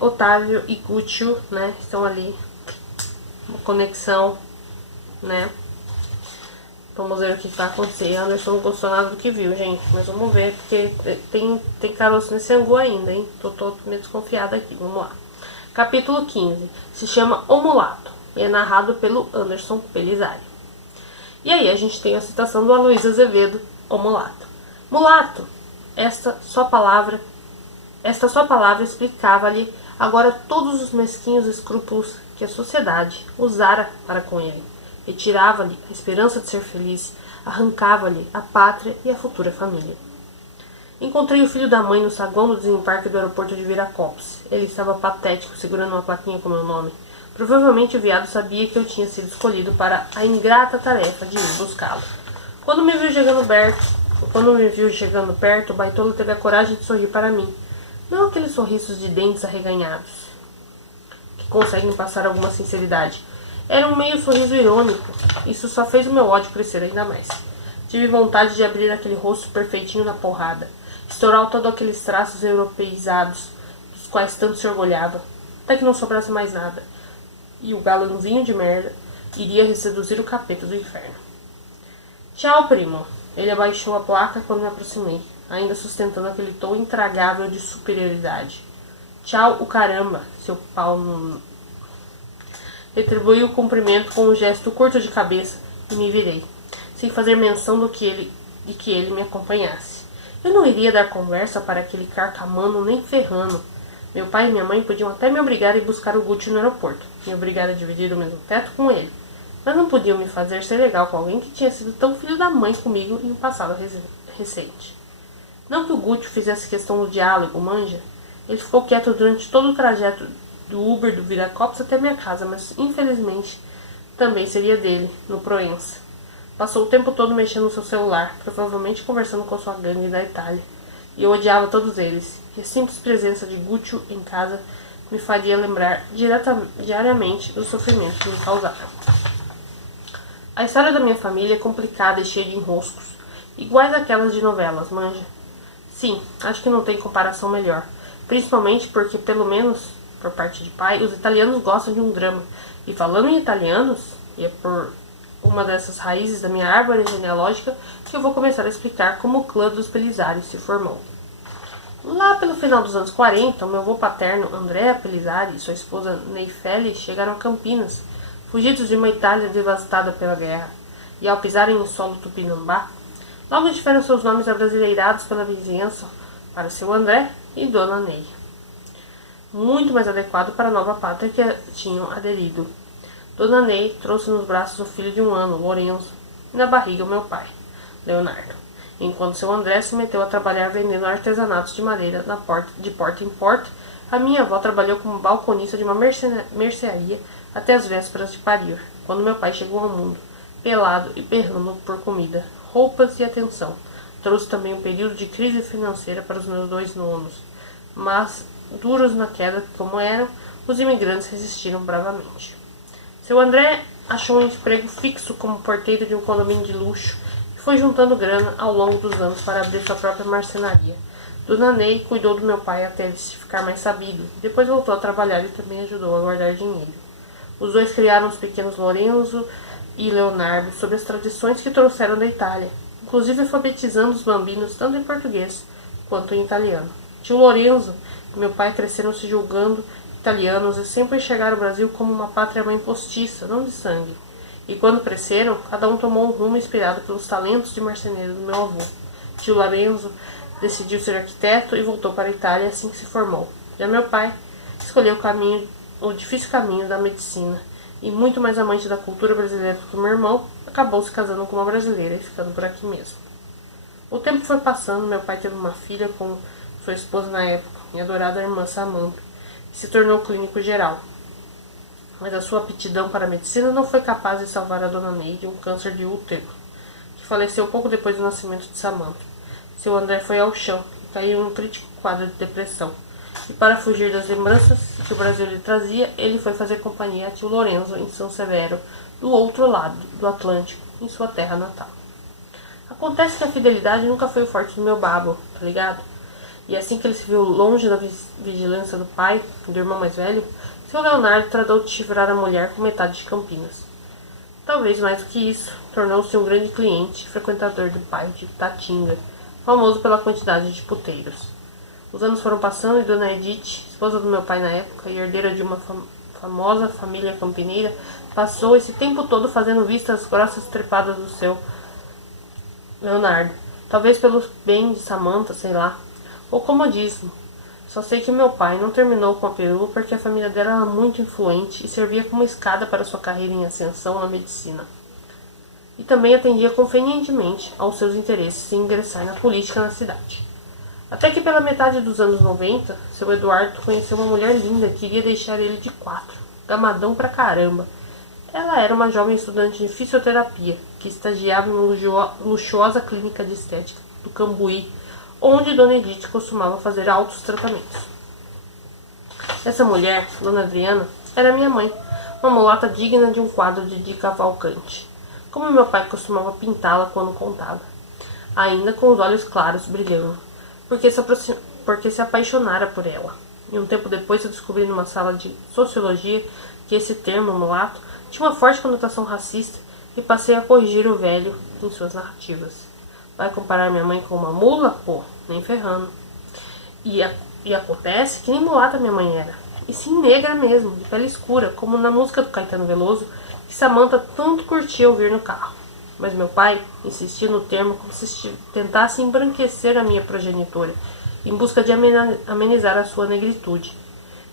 Otávio e Gucci, né, estão ali, uma conexão, né. Vamos ver o que vai acontecer. Anderson não gostou nada do que viu, gente, mas vamos ver, porque tem caroço nesse angu ainda, hein. Tô meio desconfiada aqui, vamos lá. Capítulo 15, se chama O Mulato, e é narrado pelo Anderson Pelizari. E aí a gente tem a citação do Aloysio Azevedo, O Mulato. Mulato, esta só palavra explicava-lhe agora todos os mesquinhos escrúpulos que a sociedade usara para com ele. Retirava-lhe a esperança de ser feliz, arrancava-lhe a pátria e a futura família. Encontrei o filho da mãe no saguão do desembarque do aeroporto de Viracopos. Ele estava patético, segurando uma plaquinha com meu nome. Provavelmente o viado sabia que eu tinha sido escolhido para a ingrata tarefa de ir buscá-lo. Quando me viu chegando perto, o baitola teve a coragem de sorrir para mim. Não aqueles sorrisos de dentes arreganhados, que conseguem passar alguma sinceridade. Era um meio sorriso irônico. Isso só fez o meu ódio crescer ainda mais. Tive vontade de abrir aquele rosto perfeitinho na porrada, estourar todos aqueles traços europeizados, dos quais tanto se orgulhava, até que não sobrasse mais nada. E o galãozinho de merda iria seduzir o capeta do inferno. Tchau, primo. Ele abaixou a placa quando me aproximei, ainda sustentando aquele tom intragável de superioridade. Tchau, o caramba, seu pau no... Retribuí o cumprimento com um gesto curto de cabeça e me virei, sem fazer menção de que ele me acompanhasse. Eu não iria dar conversa para aquele carcamano nem ferrando. Meu pai e minha mãe podiam até me obrigar a ir buscar o Gucci no aeroporto, me obrigar a dividir o mesmo teto com ele, mas não podiam me fazer ser legal com alguém que tinha sido tão filho da mãe comigo em um passado recente. Não que o Gucci fizesse questão do diálogo, manja. Ele ficou quieto durante todo o trajeto do Uber do Viracopos até minha casa, mas infelizmente também seria dele, no Proença. Passou o tempo todo mexendo no seu celular, provavelmente conversando com sua gangue da Itália. E eu odiava todos eles, e a simples presença de Gucci em casa me faria lembrar diariamente do sofrimento que me causaram. A história da minha família é complicada e cheia de enroscos, iguais àquelas de novelas, manja. Sim, acho que não tem comparação melhor, principalmente porque, pelo menos por parte de pai, os italianos gostam de um drama. E falando em italianos, e é por uma dessas raízes da minha árvore genealógica que eu vou começar a explicar como o clã dos Pelizari se formou. Lá pelo final dos anos 40, o meu avô paterno, Andrea Pelizari, e sua esposa Neifeli chegaram a Campinas, fugidos de uma Itália devastada pela guerra, e ao pisarem em solo tupinambá, logo tiveram seus nomes abrasileirados pela vizinhança para seu André e Dona Ney, muito mais adequado para a nova pátria que tinham aderido. Dona Ney trouxe nos braços o filho de 1 ano, Lorenzo, e na barriga o meu pai, Leonardo, enquanto seu André se meteu a trabalhar vendendo artesanatos de madeira de porta em porta. A minha avó trabalhou como balconista de uma mercearia até as vésperas de parir, quando meu pai chegou ao mundo, pelado e berrando por comida, roupas e atenção. Trouxe também um período de crise financeira para os meus 2 nonos, mas, duros na queda como eram, os imigrantes resistiram bravamente. Seu André achou um emprego fixo como porteiro de um condomínio de luxo e foi juntando grana ao longo dos anos para abrir sua própria marcenaria. Dona Ney cuidou do meu pai até ele se ficar mais sabido. Depois voltou a trabalhar e também ajudou a guardar dinheiro. Os dois criaram os pequenos Lorenzo e Leonardo sob as tradições que trouxeram da Itália, inclusive alfabetizando os bambinos tanto em português quanto em italiano. Tio Lorenzo e meu pai cresceram se julgando italianos e sempre enxergaram o Brasil como uma pátria-mãe postiça, não de sangue. E quando cresceram, cada um tomou um rumo inspirado pelos talentos de marceneiro do meu avô. Tio Lorenzo decidiu ser arquiteto e voltou para a Itália assim que se formou. Já meu pai escolheu o difícil caminho da medicina e, muito mais amante da cultura brasileira do que meu irmão, acabou se casando com uma brasileira e ficando por aqui mesmo. O tempo foi passando, meu pai teve uma filha com sua esposa na época, minha adorada irmã Samantha, e se tornou clínico geral. Mas a sua aptidão para a medicina não foi capaz de salvar a Dona Ney de um câncer de útero, que faleceu pouco depois do nascimento de Samantha. Seu André foi ao chão e caiu em um crítico quadro de depressão. E para fugir das lembranças que o Brasil lhe trazia, ele foi fazer companhia a tio Lorenzo em São Severo, do outro lado do Atlântico, em sua terra natal. Acontece que a fidelidade nunca foi o forte do meu babo, tá ligado? E assim que ele se viu longe da vigilância do pai, do irmão mais velho, seu Leonardo tratou de chifrar a mulher com metade de Campinas. Talvez mais do que isso, tornou-se um grande cliente e frequentador do bairro de Tatinga, famoso pela quantidade de puteiros. Os anos foram passando e Dona Edith, esposa do meu pai na época e herdeira de uma famosa família campineira, passou esse tempo todo fazendo vistas grossas trepadas do seu Leonardo. Talvez pelo bem de Samantha, sei lá. Ou comodismo. Só sei que meu pai não terminou com a perua porque a família dela era muito influente e servia como escada para sua carreira em ascensão na medicina. E também atendia convenientemente aos seus interesses em ingressar na política na cidade. Até que pela metade dos anos 90, seu Eduardo conheceu uma mulher linda que queria deixar ele de 4, gamadão pra caramba. Ela era uma jovem estudante de fisioterapia, que estagiava em uma luxuosa clínica de estética do Cambuí, onde Dona Edith costumava fazer altos tratamentos. Essa mulher, Dona Adriana, era minha mãe, uma mulata digna de um quadro de Di Cavalcanti, como meu pai costumava pintá-la quando contava, ainda com os olhos claros brilhando, porque se apaixonara por ela. E um tempo depois eu descobri numa sala de sociologia que esse termo, mulato, tinha uma forte conotação racista e passei a corrigir o velho em suas narrativas. Vai comparar minha mãe com uma mula? Pô, nem ferrando. E acontece que nem mulata minha mãe era, e sim negra mesmo, de pele escura, como na música do Caetano Veloso, que Samantha tanto curtia ouvir no carro. Mas meu pai insistia no termo como se tentasse embranquecer a minha progenitora, em busca de amenizar a sua negritude.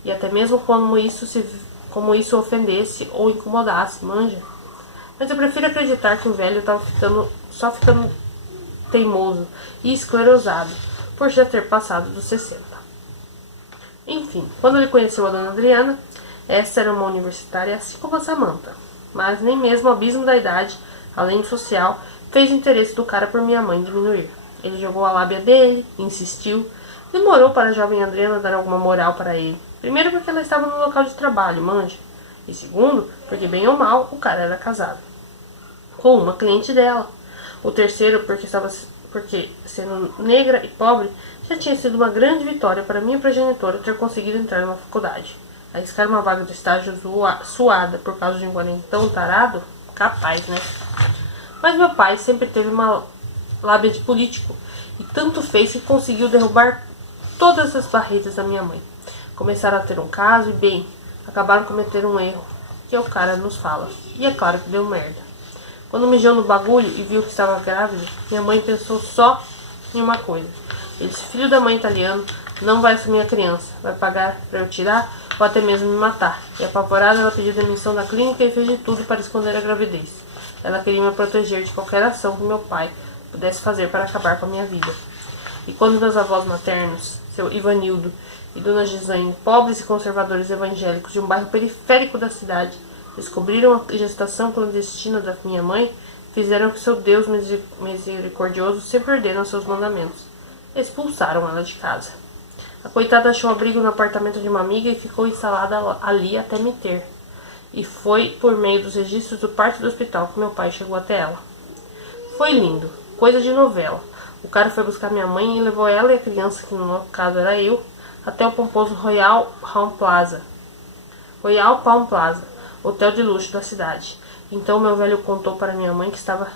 E até mesmo como isso ofendesse ou incomodasse, manja. Mas eu prefiro acreditar que o velho estava só ficando teimoso e esclerosado, por já ter passado dos 60. Enfim, quando ele conheceu a Dona Adriana, essa era uma universitária assim como a Samantha. Mas nem mesmo o abismo da idade, além do social, fez o interesse do cara por minha mãe diminuir. Ele jogou a lábia dele, insistiu, demorou para a jovem Adriana dar alguma moral para ele. Primeiro porque ela estava no local de trabalho, manja. E segundo, porque bem ou mal, o cara era casado com uma cliente dela. O terceiro porque sendo negra e pobre, já tinha sido uma grande vitória para minha progenitora ter conseguido entrar numa faculdade. Arriscar uma vaga de estágio suada por causa de um quarentão tarado? Capaz, né? Mas meu pai sempre teve uma lábia de político e tanto fez que conseguiu derrubar todas as barreiras da minha mãe. Começaram a ter um caso e, bem, acabaram cometendo um erro, que o cara nos fala. E é claro que deu merda. Quando mijou no bagulho e viu que estava grávida, minha mãe pensou só em uma coisa. Esse filho da mãe italiano não vai assumir a criança, vai pagar para eu tirar ou até mesmo me matar. E apavorada, ela pediu demissão da clínica e fez de tudo para esconder a gravidez. Ela queria me proteger de qualquer ação que meu pai pudesse fazer para acabar com a minha vida. E quando meus avós maternos, seu Ivanildo e Dona Gislaine, pobres e conservadores evangélicos de um bairro periférico da cidade, descobriram a gestação clandestina da minha mãe, fizeram que seu Deus misericordioso sempre ordena os seus mandamentos. Expulsaram ela de casa. A coitada achou abrigo no apartamento de uma amiga e ficou instalada ali até me ter. E foi por meio dos registros do parto do hospital que meu pai chegou até ela. Foi lindo, coisa de novela. O cara foi buscar minha mãe e levou ela e a criança, que no caso era eu, até o pomposo Royal Palm Plaza, hotel de luxo da cidade. Então meu velho contou para minha mãe que estava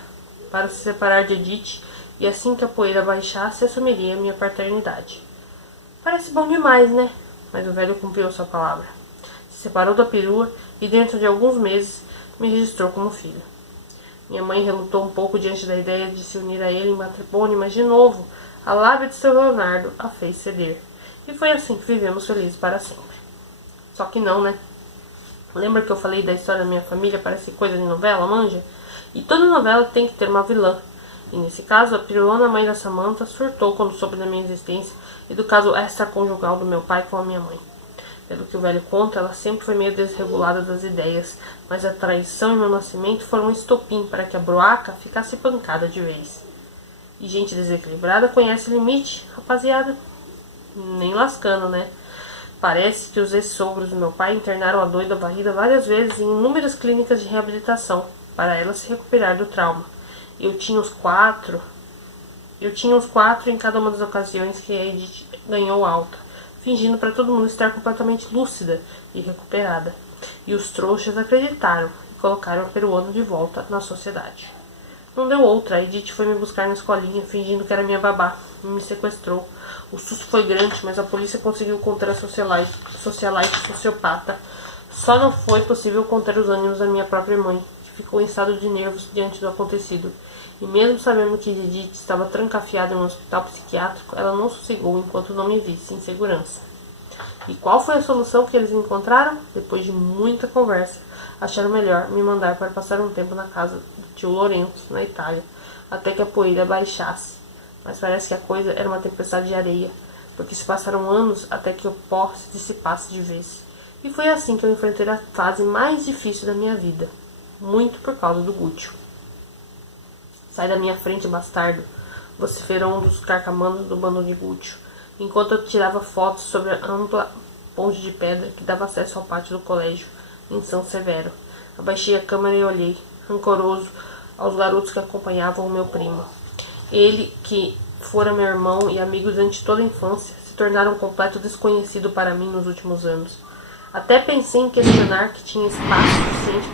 para se separar de Edith e assim que a poeira baixasse assumiria minha paternidade. Parece bom demais, né? Mas o velho cumpriu sua palavra. Se separou da perua e dentro de alguns meses me registrou como filho. Minha mãe relutou um pouco diante da ideia de se unir a ele em matrimônio, mas de novo, a lábia de seu Leonardo a fez ceder. E foi assim que vivemos felizes para sempre. Só que não, né? Lembra que eu falei da história da minha família? Parece coisa de novela, manja? E toda novela tem que ter uma vilã. E nesse caso, a pirulona mãe da Samantha surtou quando soube da minha existência e do caso extraconjugal do meu pai com a minha mãe. Pelo que o velho conta, ela sempre foi meio desregulada das ideias, mas a traição e meu nascimento foram um estopim para que a broaca ficasse pancada de vez. E gente desequilibrada conhece limite, rapaziada. Nem lascando, né? Parece que os ex-sogros do meu pai internaram a doida varrida várias vezes em inúmeras clínicas de reabilitação para ela se recuperar do trauma. Eu tinha uns quatro em cada uma das ocasiões que a Edith ganhou alta, fingindo para todo mundo estar completamente lúcida e recuperada. E os trouxas acreditaram e colocaram o peruano de volta na sociedade. Não deu outra, a Edith foi me buscar na escolinha, fingindo que era minha babá, e me sequestrou. O susto foi grande, mas a polícia conseguiu conter a socialite sociopata. Só não foi possível conter os ânimos da minha própria mãe, que ficou em estado de nervos diante do acontecido. E mesmo sabendo que Edith estava trancafiada em um hospital psiquiátrico, ela não sossegou enquanto não me visse em segurança. E qual foi a solução que eles encontraram? Depois de muita conversa, acharam melhor me mandar para passar um tempo na casa do tio Lourenço, na Itália, até que a poeira baixasse. Mas parece que a coisa era uma tempestade de areia, porque se passaram anos até que o pó se dissipasse de vez. E foi assim que eu enfrentei a fase mais difícil da minha vida, muito por causa do Gúcio. Sai da minha frente, bastardo, vociferou um dos carcamandos do bando de Gúcio, enquanto eu tirava fotos sobre a ampla ponte de pedra que dava acesso ao pátio do colégio, em São Severo. Abaixei a câmera e olhei, rancoroso, aos garotos que acompanhavam o meu primo. Ele, que fora meu irmão e amigo durante toda a infância, se tornara um completo desconhecido para mim nos últimos anos. Até pensei em questionar que tinha espaço suficiente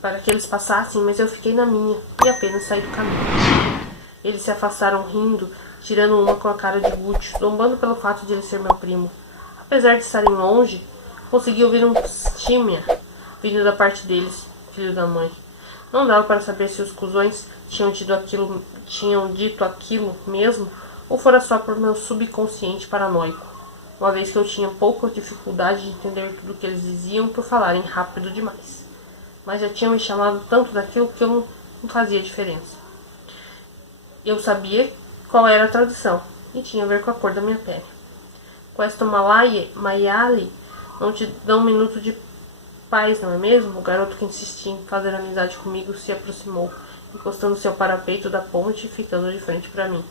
para que eles passassem, mas eu fiquei na minha e apenas saí do caminho. Eles se afastaram rindo, tirando uma com a cara de Gúcio, zombando pelo fato de ele ser meu primo. Apesar de estarem longe, consegui ouvir um tímia vindo da parte deles, filho da mãe. Não dava para saber se os cuzões tinham dito aquilo mesmo, ou fora só por meu subconsciente paranoico, uma vez que eu tinha pouca dificuldade de entender tudo o que eles diziam por falarem rápido demais. Mas já tinham me chamado tanto daquilo que eu não fazia diferença. Eu sabia qual era a tradução, e tinha a ver com a cor da minha pele. Questo maiale não te dá um minuto de paz, não é mesmo? O garoto que insistia em fazer amizade comigo se aproximou, encostando-se ao parapeito da ponte e ficando de frente para mim.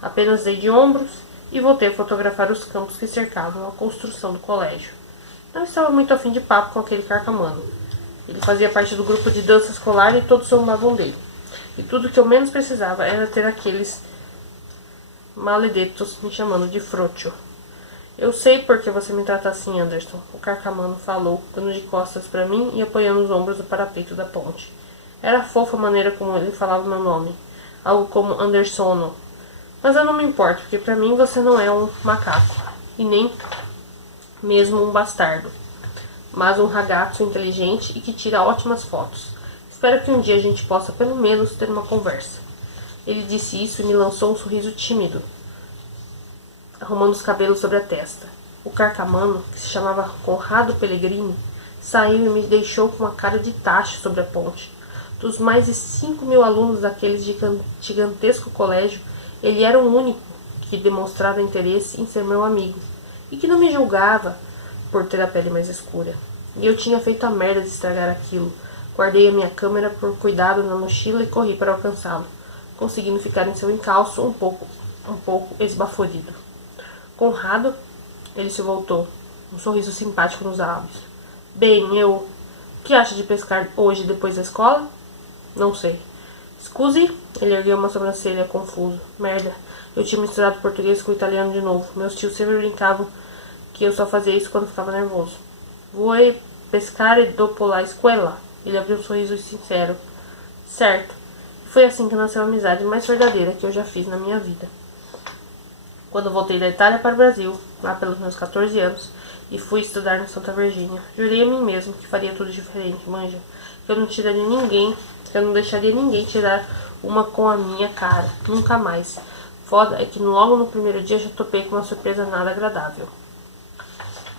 Apenas dei de ombros e voltei a fotografar os campos que cercavam a construção do colégio. Não estava muito afim de papo com aquele carcamano. Ele fazia parte do grupo de dança escolar e todos zombavam dele. E tudo que eu menos precisava era ter aqueles maledetos me chamando de frouxo. Eu sei por que você me trata assim, Anderson, o carcamano falou, dando de costas para mim e apoiando os ombros do parapeito da ponte. Era fofa a maneira como ele falava meu nome, algo como Andersono. Mas eu não me importo, porque para mim você não é um macaco, e nem mesmo um bastardo, mas um ragazzo inteligente e que tira ótimas fotos. Espero que um dia a gente possa pelo menos ter uma conversa. Ele disse isso e me lançou um sorriso tímido, arrumando os cabelos sobre a testa. O carcamano, que se chamava Conrado Pellegrini, saiu e me deixou com uma cara de tacho sobre a ponte. Dos mais de 5.000 alunos daquele gigantesco colégio, ele era o único que demonstrava interesse em ser meu amigo, e que não me julgava por ter a pele mais escura. E eu tinha feito a merda de estragar aquilo. Guardei a minha câmera por cuidado na mochila e corri para alcançá-lo, conseguindo ficar em seu encalço um pouco esbaforido. Conrado, ele se voltou, um sorriso simpático nos lábios. Bem, eu... O que acha de pescar hoje depois da escola? Não sei. Scusi? Ele ergueu uma sobrancelha confuso. Merda, eu tinha misturado português com italiano de novo. Meus tios sempre brincavam que eu só fazia isso quando ficava nervoso. Vuoi pescare dopo la escola? Ele abriu um sorriso sincero. Certo. Foi assim que nasceu a amizade mais verdadeira que eu já fiz na minha vida. Quando voltei da Itália para o Brasil, lá pelos meus 14 anos, e fui estudar em Santa Virgínia, jurei a mim mesmo que faria tudo diferente, manja. Que eu não deixaria ninguém tirar uma com a minha cara. Nunca mais. Foda é que logo no primeiro dia já topei com uma surpresa nada agradável.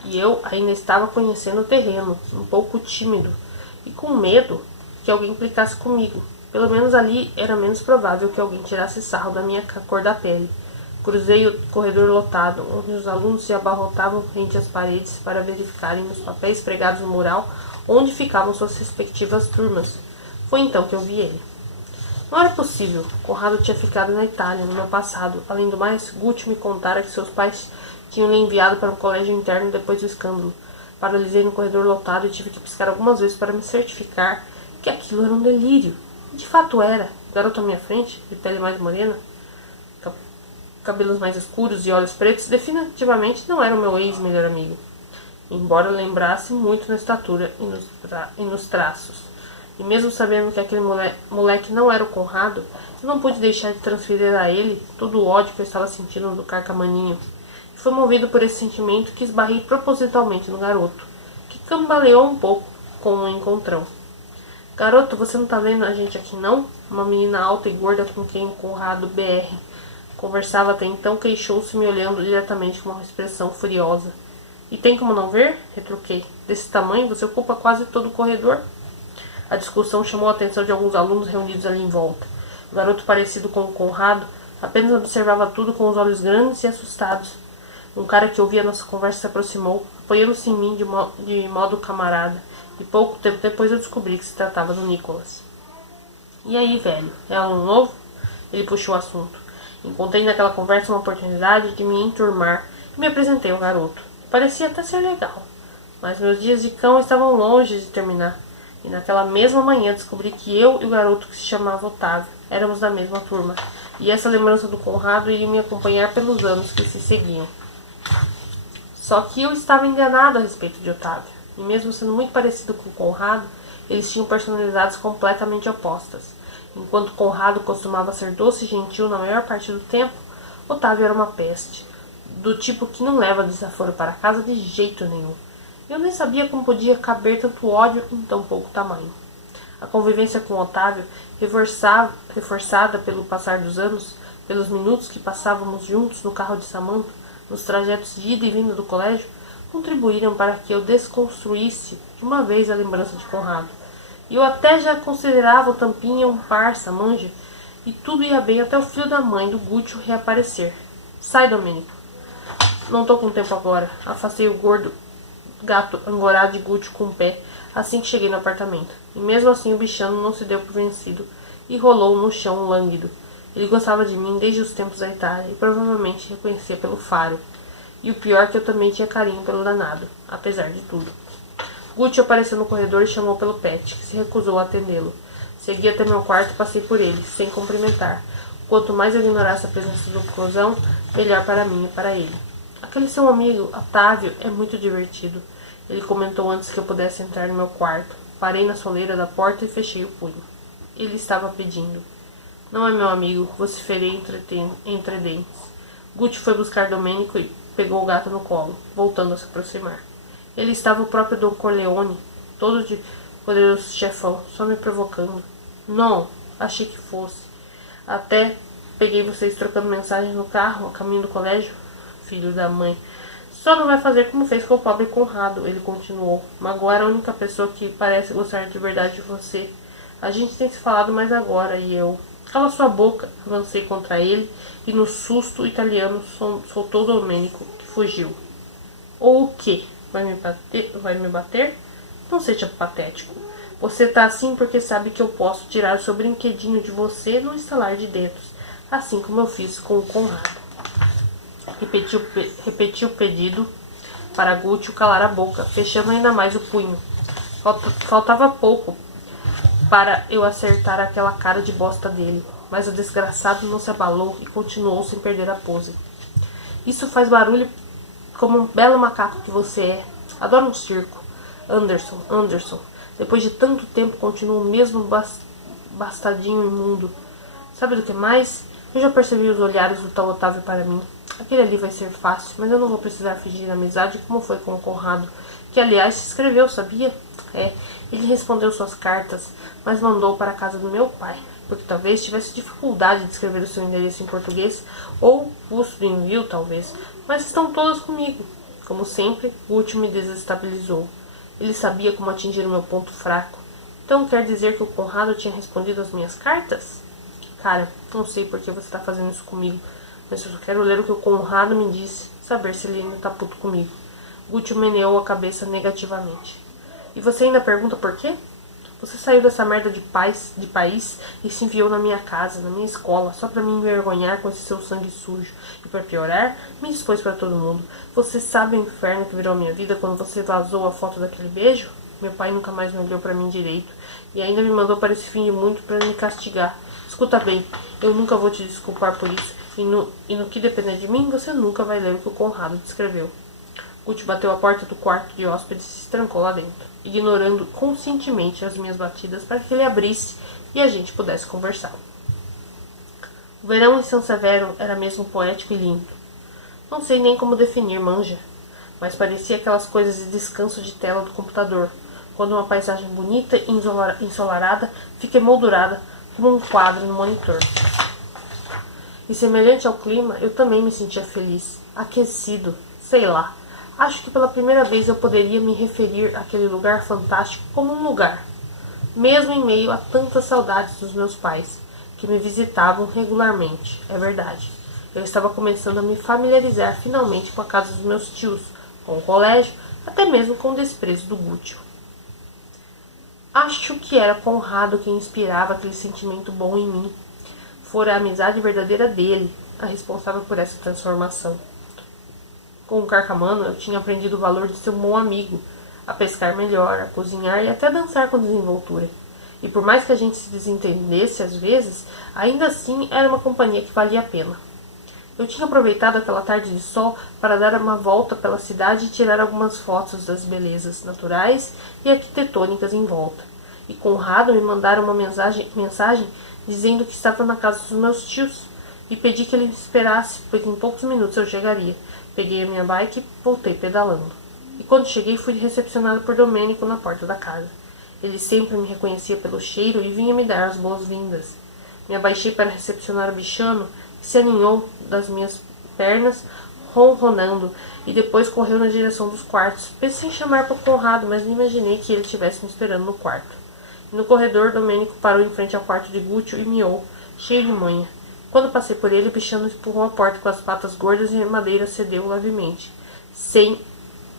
E eu ainda estava conhecendo o terreno, um pouco tímido, e com medo que alguém implicasse comigo. Pelo menos ali era menos provável que alguém tirasse sarro da minha cor da pele. Cruzei o corredor lotado, onde os alunos se abarrotavam frente às paredes para verificarem os papéis pregados no mural onde ficavam suas respectivas turmas. Foi então que eu vi ele. Não era possível. Conrado tinha ficado na Itália no meu passado. Além do mais, Gucci me contara que seus pais tinham lhe enviado para um colégio interno depois do escândalo. Paralisei no corredor lotado e tive que piscar algumas vezes para me certificar que aquilo era um delírio. E de fato era. O garoto à minha frente, de pele mais morena, cabelos mais escuros e olhos pretos, definitivamente não era o meu ex-melhor amigo. Embora lembrasse muito na estatura e nos traços. E mesmo sabendo que aquele moleque não era o Conrado, eu não pude deixar de transferir a ele todo o ódio que eu estava sentindo do carcamaninho. E foi movido por esse sentimento que esbarrei propositalmente no garoto, que cambaleou um pouco com um encontrão. Garoto, você não tá vendo a gente aqui não? Uma menina alta e gorda com quem o Conrado BR conversava até então queixou-se me olhando diretamente com uma expressão furiosa. E tem como não ver? Retruquei. Desse tamanho você ocupa quase todo o corredor. A discussão chamou a atenção de alguns alunos reunidos ali em volta. O garoto, parecido com o Conrado, apenas observava tudo com os olhos grandes e assustados. Um cara que ouvia nossa conversa se aproximou, apoiando-se em mim de modo camarada, e pouco tempo depois eu descobri que se tratava do Nicholas. E aí, velho, é aluno novo? Ele puxou o assunto. Encontrei naquela conversa uma oportunidade de me enturmar e me apresentei ao garoto. Parecia até ser legal, mas meus dias de cão estavam longe de terminar. E naquela mesma manhã descobri que eu e o garoto que se chamava Otávio éramos da mesma turma. E essa lembrança do Conrado iria me acompanhar pelos anos que se seguiam. Só que eu estava enganado a respeito de Otávio. E mesmo sendo muito parecido com o Conrado, eles tinham personalidades completamente opostas. Enquanto Conrado costumava ser doce e gentil na maior parte do tempo, Otávio era uma peste, do tipo que não leva desaforo para casa de jeito nenhum. Eu nem sabia como podia caber tanto ódio em tão pouco tamanho. A convivência com Otávio, reforçada pelo passar dos anos, pelos minutos que passávamos juntos no carro de Samantha, nos trajetos de ida e vinda do colégio, contribuíram para que eu desconstruísse de uma vez a lembrança de Conrado. E eu até já considerava o Tampinha um parça, manja, e tudo ia bem até o filho da mãe do Gucci reaparecer. Sai, Domênico. Não tô com tempo agora. Afastei o gordo gato angorado de Gucci com o pé assim que cheguei no apartamento. E mesmo assim o bichano não se deu por vencido e rolou no chão lânguido. Ele gostava de mim desde os tempos da Itália e provavelmente reconhecia pelo faro. E o pior é que eu também tinha carinho pelo danado, apesar de tudo. Gucci apareceu no corredor e chamou pelo Pet, que se recusou a atendê-lo. Segui até meu quarto e passei por ele, sem cumprimentar. Quanto mais eu ignorasse a presença do cozão, melhor para mim e para ele. Aquele seu amigo, Otávio, é muito divertido. Ele comentou antes que eu pudesse entrar no meu quarto. Parei na soleira da porta e fechei o punho. Ele estava pedindo. Não é meu amigo, vociferei entre dentes. Gucci foi buscar Domênico e pegou o gato no colo, voltando a se aproximar. Ele estava o próprio Don Corleone, todo de poderoso chefão, só me provocando. Não, achei que fosse. Até peguei vocês trocando mensagens no carro, a caminho do colégio. Filho da mãe. Só não vai fazer como fez com o pobre Conrado, ele continuou. Magoar a única pessoa que parece gostar de verdade de você. A gente tem se falado mais agora, e eu... Cala sua boca, avancei contra ele, e no susto o italiano soltou Domênico, que fugiu. Ou o quê? Vai me bater? Vai me bater? Não seja patético. Você tá assim porque sabe que eu posso tirar o seu brinquedinho de você no estalar de dedos, assim como eu fiz com o Conrado. Repetiu o pedido para Gúcio calar a boca, fechando ainda mais o punho. Faltava pouco para eu acertar aquela cara de bosta dele, mas o desgraçado não se abalou e continuou sem perder a pose. Isso faz barulho como um belo macaco que você é. Adoro um circo. Anderson. Depois de tanto tempo continua o mesmo bastadinho imundo. Sabe do que mais? Eu já percebi os olhares do tal Otávio para mim. Aquele ali vai ser fácil, mas eu não vou precisar fingir amizade como foi com o Conrado, que aliás se escreveu, sabia? Ele respondeu suas cartas, mas mandou para a casa do meu pai, porque talvez tivesse dificuldade de escrever o seu endereço em português, ou custo do envio, talvez, mas estão todas comigo. Como sempre, o último me desestabilizou. Ele sabia como atingir o meu ponto fraco. Então quer dizer que o Conrado tinha respondido às minhas cartas? Cara, não sei por que você está fazendo isso comigo, mas eu só quero ler o que o Conrado me disse, saber se ele ainda tá puto comigo. Gúcio meneou a cabeça negativamente. E você ainda pergunta por quê? Você saiu dessa merda de país e se enfiou na minha casa, na minha escola, só pra me envergonhar com esse seu sangue sujo. E pra piorar, me expôs pra todo mundo. Você sabe o inferno que virou a minha vida quando você vazou a foto daquele beijo? Meu pai nunca mais me olhou pra mim direito. E ainda me mandou para esse fim de muito pra me castigar. Escuta bem, eu nunca vou te desculpar por isso. E no que depender de mim, você nunca vai ler o que o Conrado descreveu. Gúcio bateu a porta do quarto de hóspedes e se trancou lá dentro, ignorando conscientemente as minhas batidas para que ele abrisse e a gente pudesse conversar. O verão em São Severo era mesmo poético e lindo. Não sei nem como definir, manja, mas parecia aquelas coisas de descanso de tela do computador, quando uma paisagem bonita e ensolarada fica emoldurada como um quadro no monitor. E semelhante ao clima, eu também me sentia feliz, aquecido, sei lá. Acho que pela primeira vez eu poderia me referir àquele lugar fantástico como um lugar, mesmo em meio a tantas saudades dos meus pais, que me visitavam regularmente, é verdade. Eu estava começando a me familiarizar finalmente com a casa dos meus tios, com o colégio, até mesmo com o desprezo do Gúcio. Acho que era Conrado quem inspirava aquele sentimento bom em mim. Fora a amizade verdadeira dele, a responsável por essa transformação. Com o Carcamano, eu tinha aprendido o valor de ser um bom amigo, a pescar melhor, a cozinhar e até dançar com desenvoltura. E por mais que a gente se desentendesse às vezes, ainda assim era uma companhia que valia a pena. Eu tinha aproveitado aquela tarde de sol para dar uma volta pela cidade e tirar algumas fotos das belezas naturais e arquitetônicas em volta. E Conrado me mandara uma mensagem dizendo que estava na casa dos meus tios e pedi que ele me esperasse, pois em poucos minutos eu chegaria. Peguei a minha bike e voltei pedalando. E quando cheguei, fui recepcionado por Domênico na porta da casa. Ele sempre me reconhecia pelo cheiro e vinha me dar as boas-vindas. Me abaixei para recepcionar o bichano, que se aninhou das minhas pernas, ronronando, e depois correu na direção dos quartos. Pensei em chamar para o Conrado, mas não imaginei que ele estivesse me esperando no quarto. E no corredor, Domênico parou em frente ao quarto de Gúcio e miou, cheio de manha. Quando passei por ele, o bichano empurrou a porta com as patas gordas e a madeira cedeu levemente, sem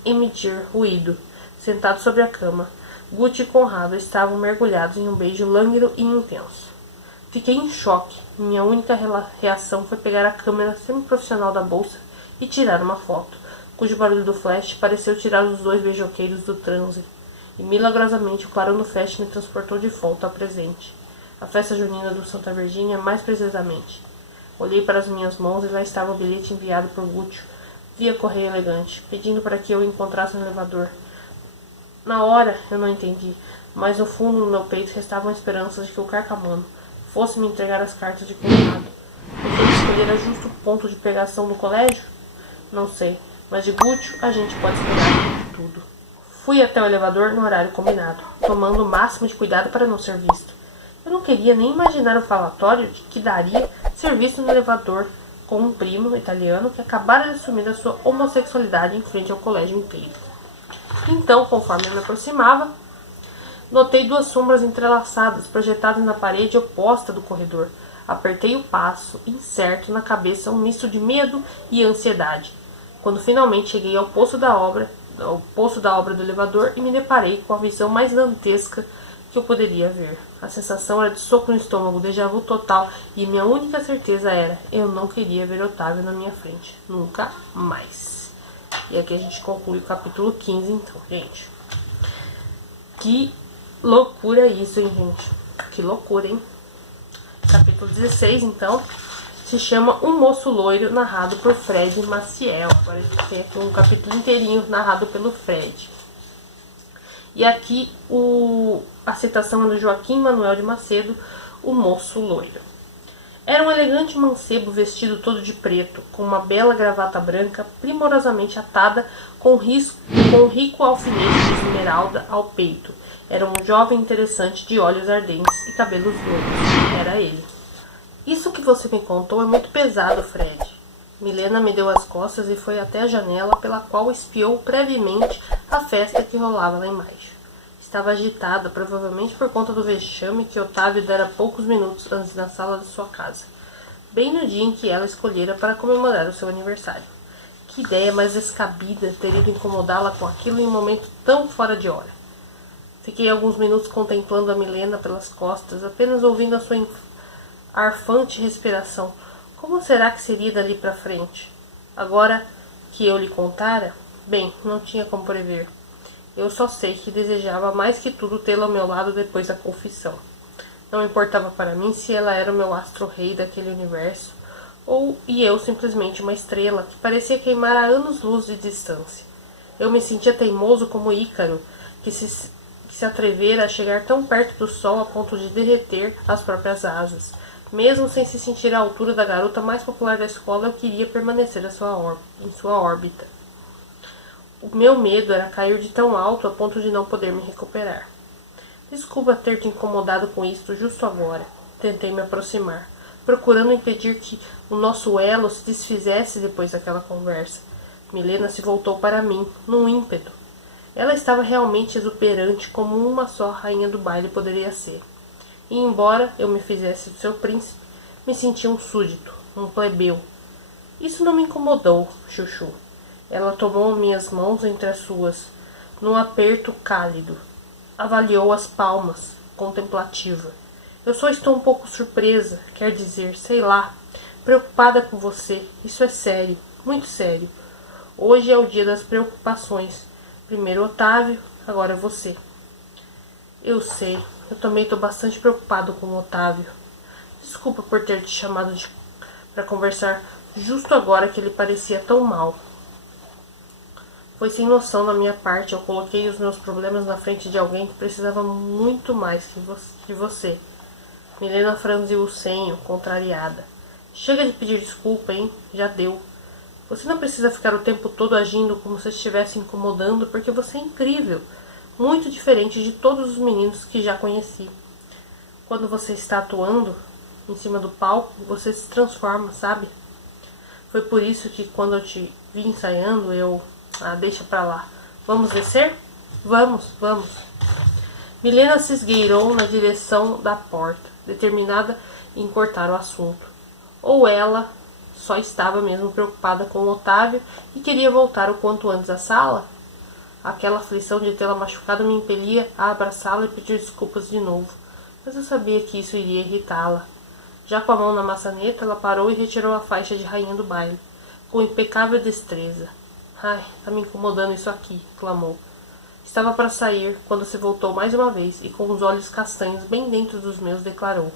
emitir ruído. Sentado sobre a cama, Gúcio e Conrado estavam mergulhados em um beijo lânguido e intenso. Fiquei em choque. Minha única reação foi pegar a câmera semiprofissional da bolsa e tirar uma foto, cujo barulho do flash pareceu tirar os dois beijoqueiros do transe. E milagrosamente o clarão do flash me transportou de volta ao presente. A festa junina do Santa Virgínia, mais precisamente. Olhei para as minhas mãos e lá estava o bilhete enviado por Gúcio, via correio elegante, pedindo para que eu o encontrasse no elevador. Na hora, eu não entendi, mas no fundo do meu peito restavam esperanças de que o Carcamano fosse me entregar as cartas de Conrado. Porque ele escolhera justo o ponto de pegação do colégio? Não sei, mas de Gúcio a gente pode esperar tudo. Fui até o elevador no horário combinado, tomando o máximo de cuidado para não ser visto. Eu não queria nem imaginar o falatório de que daria ser visto no elevador, com um primo italiano que acabara de assumir a sua homossexualidade em frente ao colégio inteiro. Então, conforme eu me aproximava, notei duas sombras entrelaçadas, projetadas na parede oposta do corredor. Apertei o passo, incerto na cabeça um misto de medo e ansiedade. Quando finalmente cheguei ao poço da obra do elevador e me deparei com a visão mais dantesca que eu poderia ver. A sensação era de soco no estômago, déjà vu total, e minha única certeza era: eu não queria ver Otávio na minha frente. Nunca mais. E aqui a gente conclui o capítulo 15, então, gente. Que loucura isso, hein, gente? Que loucura, hein? Capítulo 16, então, se chama Um Moço Loiro, narrado por Fred Maciel. Agora a gente tem aqui um capítulo inteirinho narrado pelo Fred. E aqui a citação é do Joaquim Manuel de Macedo, O Moço Loiro. Era um elegante mancebo vestido todo de preto, com uma bela gravata branca primorosamente atada com um rico alfinete de esmeralda ao peito. Era um jovem interessante de olhos ardentes e cabelos loiros. Era ele. Isso que você me contou é muito pesado, Fred. Milena me deu as costas e foi até a janela pela qual espiou brevemente a festa que rolava lá embaixo. Estava agitada, provavelmente por conta do vexame que Otávio dera poucos minutos antes na sala de sua casa, bem no dia em que ela escolhera para comemorar o seu aniversário. Que ideia mais descabida ter ido incomodá-la com aquilo em um momento tão fora de hora. Fiquei alguns minutos contemplando a Milena pelas costas, apenas ouvindo a sua arfante respiração. Como será que seria dali para frente? Agora que eu lhe contara, bem, não tinha como prever. Eu só sei que desejava mais que tudo tê-la ao meu lado depois da confissão. Não importava para mim se ela era o meu astro-rei daquele universo, e eu simplesmente uma estrela que parecia queimar a anos-luz de distância. Eu me sentia teimoso como Ícaro, que se atrevera a chegar tão perto do sol a ponto de derreter as próprias asas. Mesmo sem se sentir à altura da garota mais popular da escola, eu queria permanecer em sua órbita. O meu medo era cair de tão alto a ponto de não poder me recuperar. Desculpa ter te incomodado com isto justo agora. Tentei me aproximar, procurando impedir que o nosso elo se desfizesse depois daquela conversa. Milena se voltou para mim, num ímpeto. Ela estava realmente exuberante, como uma só rainha do baile poderia ser. E embora eu me fizesse do seu príncipe, me sentia um súdito, um plebeu. Isso não me incomodou, Chuchu. Ela tomou minhas mãos entre as suas, num aperto cálido. Avaliou as palmas, contemplativa. Eu só estou um pouco surpresa, quer dizer, sei lá, preocupada com você. Isso é sério, muito sério. Hoje é o dia das preocupações. Primeiro Otávio, agora você. Eu sei, eu também estou bastante preocupado com o Otávio. Desculpa por ter te chamado para conversar justo agora que ele parecia tão mal. Foi sem noção da minha parte, eu coloquei os meus problemas na frente de alguém que precisava muito mais que você. Milena franziu o senho, contrariada. Chega de pedir desculpa, hein? Já deu. Você não precisa ficar o tempo todo agindo como se estivesse incomodando, porque você é incrível. Muito diferente de todos os meninos que já conheci. Quando você está atuando em cima do palco, você se transforma, sabe? Foi por isso que quando eu te vi ensaiando, deixa pra lá. Vamos descer? Vamos. Milena se esgueirou na direção da porta, determinada em cortar o assunto. Ou ela só estava mesmo preocupada com o Otávio e queria voltar o quanto antes à sala? Aquela aflição de tê-la machucado me impelia a abraçá-la e pedir desculpas de novo, mas eu sabia que isso iria irritá-la. Já com a mão na maçaneta, ela parou e retirou a faixa de rainha do baile, com impecável destreza. Ai, tá me incomodando isso aqui, clamou. Estava para sair, quando se voltou mais uma vez e com os olhos castanhos bem dentro dos meus declarou.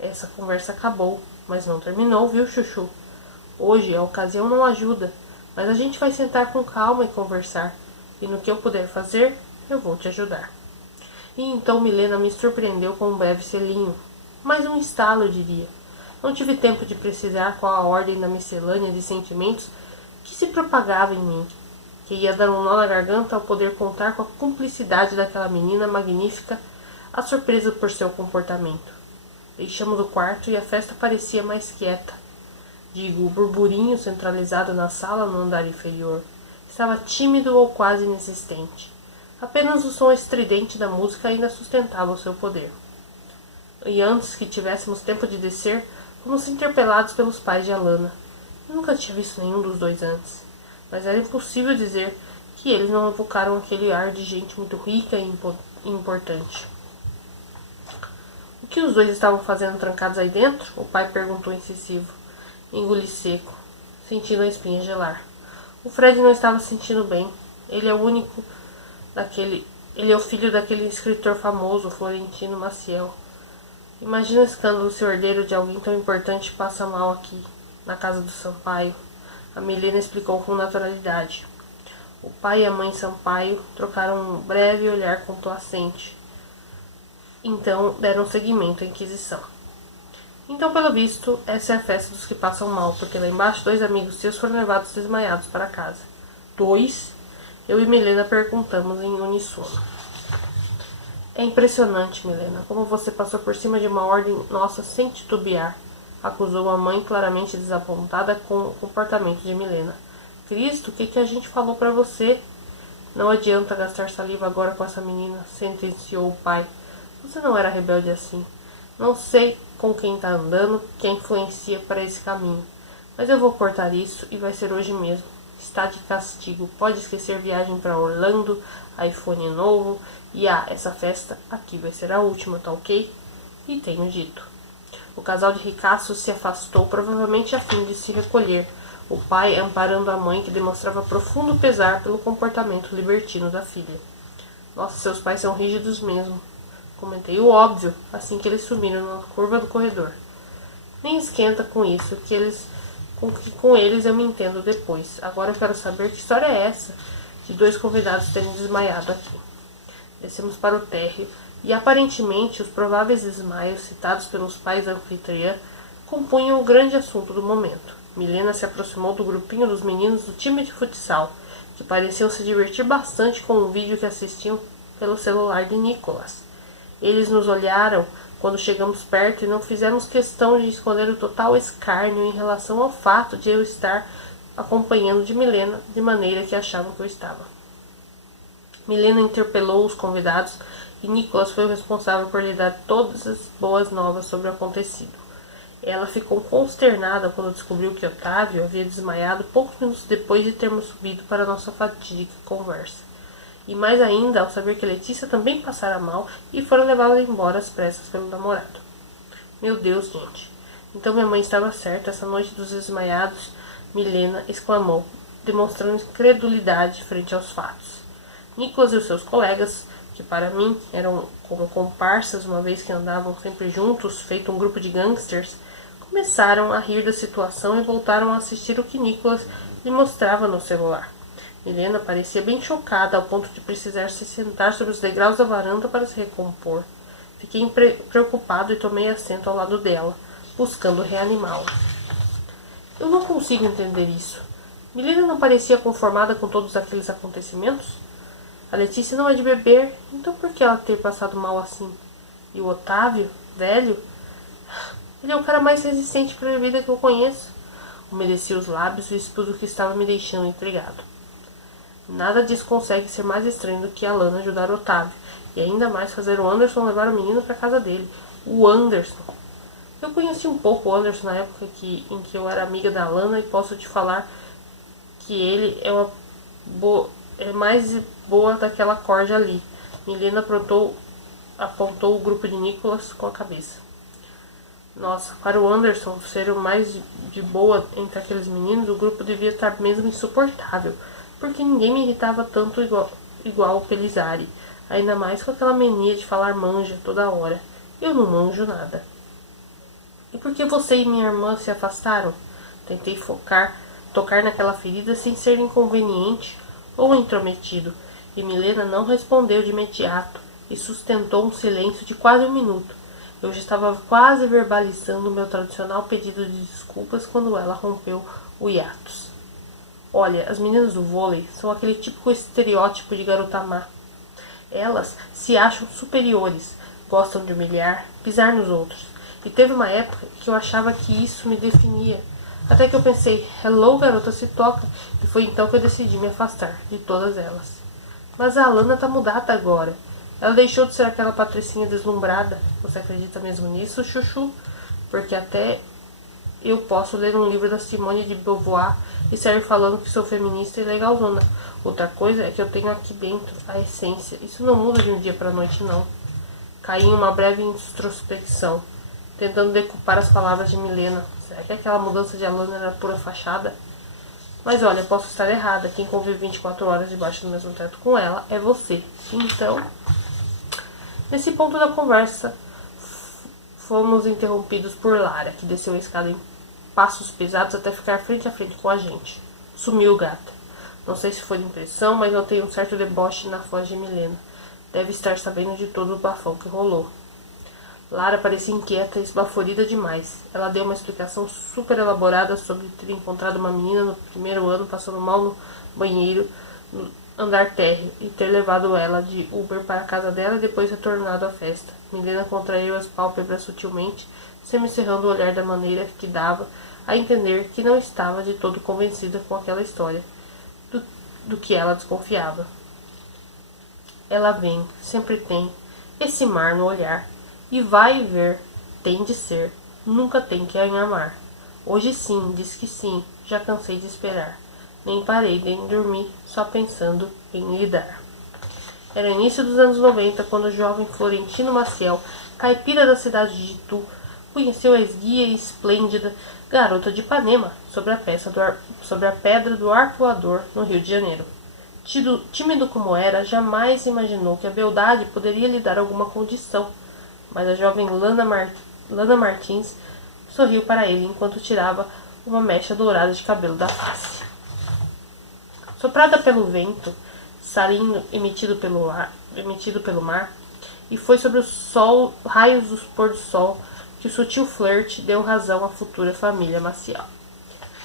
Essa conversa acabou, mas não terminou, viu, Chuchu? Hoje a ocasião não ajuda, mas a gente vai sentar com calma e conversar. E no que eu puder fazer, eu vou te ajudar. E então Milena me surpreendeu com um breve selinho. Mais um estalo, eu diria. Não tive tempo de precisar qual a ordem da miscelânea de sentimentos que se propagava em mim, que ia dar um nó na garganta ao poder contar com a cumplicidade daquela menina magnífica, a surpresa por seu comportamento. Deixamos o quarto e a festa parecia mais quieta. o burburinho centralizado na sala no andar inferior, estava tímido ou quase inexistente. Apenas o som estridente da música ainda sustentava o seu poder. E antes que tivéssemos tempo de descer, fomos interpelados pelos pais de Alana. Eu nunca tinha visto nenhum dos dois antes, mas era impossível dizer que eles não evocaram aquele ar de gente muito rica e importante. O que os dois estavam fazendo trancados aí dentro? O pai perguntou incisivo. Engoli seco, sentindo a espinha gelar. O Fred não estava se sentindo bem. Ele é o filho daquele escritor famoso, Florentino Maciel. Imagina o escândalo se o herdeiro de alguém tão importante passa mal aqui, na casa do Sampaio. A Milena explicou com naturalidade. O pai e a mãe Sampaio trocaram um breve olhar complacente. Então deram seguimento à inquisição. Então, pelo visto, essa é a festa dos que passam mal, porque lá embaixo 2 amigos seus foram levados desmaiados para casa. 2? Eu e Milena perguntamos em uníssono. É impressionante, Milena, como você passou por cima de uma ordem nossa sem titubear, acusou a mãe, claramente desapontada com o comportamento de Milena. Cristo, o que a gente falou para você? Não adianta gastar saliva agora com essa menina, sentenciou o pai. Você não era rebelde assim. Não sei com quem tá andando, que a influencia para esse caminho. Mas eu vou cortar isso e vai ser hoje mesmo. Está de castigo. Pode esquecer viagem para Orlando, iPhone novo e essa festa aqui vai ser a última, tá ok? E tenho dito. O casal de ricaços se afastou, provavelmente a fim de se recolher. O pai amparando a mãe, que demonstrava profundo pesar pelo comportamento libertino da filha. Nossa, seus pais são rígidos mesmo. Comentei o óbvio, assim que eles sumiram na curva do corredor. Nem esquenta com isso, com eles eu me entendo depois. Agora eu quero saber que história é essa de 2 convidados terem desmaiado aqui. Descemos para o térreo e aparentemente os prováveis desmaios citados pelos pais da anfitriã compunham o grande assunto do momento. Milena se aproximou do grupinho dos meninos do time de futsal, que pareciam se divertir bastante com o vídeo que assistiam pelo celular de Nicholas. Eles nos olharam quando chegamos perto e não fizemos questão de esconder o total escárnio em relação ao fato de eu estar acompanhando de Milena de maneira que achavam que eu estava. Milena interpelou os convidados e Nicholas foi o responsável por lhe dar todas as boas novas sobre o acontecido. Ela ficou consternada quando descobriu que Otávio havia desmaiado poucos minutos depois de termos subido para nossa fatídica conversa. E mais ainda ao saber que Letícia também passara mal e foram levá-la embora às pressas pelo namorado. Meu Deus, gente. Então minha mãe estava certa, essa noite dos desmaiados, Milena exclamou, demonstrando incredulidade frente aos fatos. Nicholas e os seus colegas, que para mim eram como comparsas, uma vez que andavam sempre juntos, feito um grupo de gangsters, começaram a rir da situação e voltaram a assistir o que Nicholas lhe mostrava no celular. Milena parecia bem chocada, ao ponto de precisar se sentar sobre os degraus da varanda para se recompor. Fiquei preocupado e tomei assento ao lado dela, buscando reanimá-la. Eu não consigo entender isso. Milena não parecia conformada com todos aqueles acontecimentos? A Letícia não é de beber, então por que ela ter passado mal assim? E o Otávio, velho? Ele é o cara mais resistente para a bebida que eu conheço. Umedeci os lábios e expus o que estava me deixando intrigado. Nada disso consegue ser mais estranho do que a Lana ajudar o Otávio, e ainda mais fazer o Anderson levar o menino para casa dele. O Anderson. Eu conheci um pouco o Anderson na época em que eu era amiga da Lana e posso te falar que ele é mais boa daquela corda ali. Milena apontou o grupo de Nicholas com a cabeça. Nossa, para o Anderson ser o mais de boa entre aqueles meninos, o grupo devia estar mesmo insuportável, porque ninguém me irritava tanto igual o Pelizari, ainda mais com aquela mania de falar manja toda hora. Eu não manjo nada. E por que você e minha irmã se afastaram? Tentei tocar naquela ferida sem ser inconveniente ou intrometido, e Milena não respondeu de imediato e sustentou um silêncio de quase 1 minuto. Eu já estava quase verbalizando o meu tradicional pedido de desculpas quando ela rompeu o hiatus. Olha, as meninas do vôlei são aquele típico estereótipo de garota má. Elas se acham superiores, gostam de humilhar, pisar nos outros. E teve uma época que eu achava que isso me definia. Até que eu pensei, hello, garota, se toca. E foi então que eu decidi me afastar de todas elas. Mas a Alana tá mudada agora. Ela deixou de ser aquela patricinha deslumbrada. Você acredita mesmo nisso, Chuchu? Porque até eu posso ler um livro da Simone de Beauvoir e sair falando que sou feminista e legalzona. Outra coisa é que eu tenho aqui dentro a essência. Isso não muda de um dia pra noite, não. Caí em uma breve introspecção, tentando decupar as palavras de Milena. Será que aquela mudança de Alana era pura fachada? Mas olha, posso estar errada. Quem convive 24 horas debaixo do mesmo teto com ela é você. Então, nesse ponto da conversa, fomos interrompidos por Lara, que desceu a escada em passos pesados até ficar frente a frente com a gente. Sumiu, gata. Não sei se foi impressão, mas notei um certo deboche na voz de Milena. Deve estar sabendo de todo o bafão que rolou. Lara parecia inquieta e esbaforida demais. Ela deu uma explicação super elaborada sobre ter encontrado uma menina no primeiro ano passando mal no banheiro no andar térreo e ter levado ela de Uber para a casa dela e depois retornado à festa. Milena contraiu as pálpebras sutilmente, semicerrando o olhar da maneira que dava a entender que não estava de todo convencida com aquela história, do que ela desconfiava. Ela vem, sempre tem, esse mar no olhar, e vai ver, tem de ser, nunca tem que amar. Hoje sim, diz que sim, já cansei de esperar. Nem parei nem dormi, só pensando em lidar. Era início dos anos 90, quando o jovem Florentino Maciel, caipira da cidade de Itu, conheceu a esguia e esplêndida garota de Ipanema sobre a pedra do Arpoador, no Rio de Janeiro. Tímido como era, jamais imaginou que a beldade poderia lhe dar alguma condição, mas a jovem Lana Martins sorriu para ele enquanto tirava uma mecha dourada de cabelo da face. Soprada pelo vento, salindo emitido pelo mar, e foi sobre os raios do pôr do sol que o sutil flerte deu razão à futura família Maciel.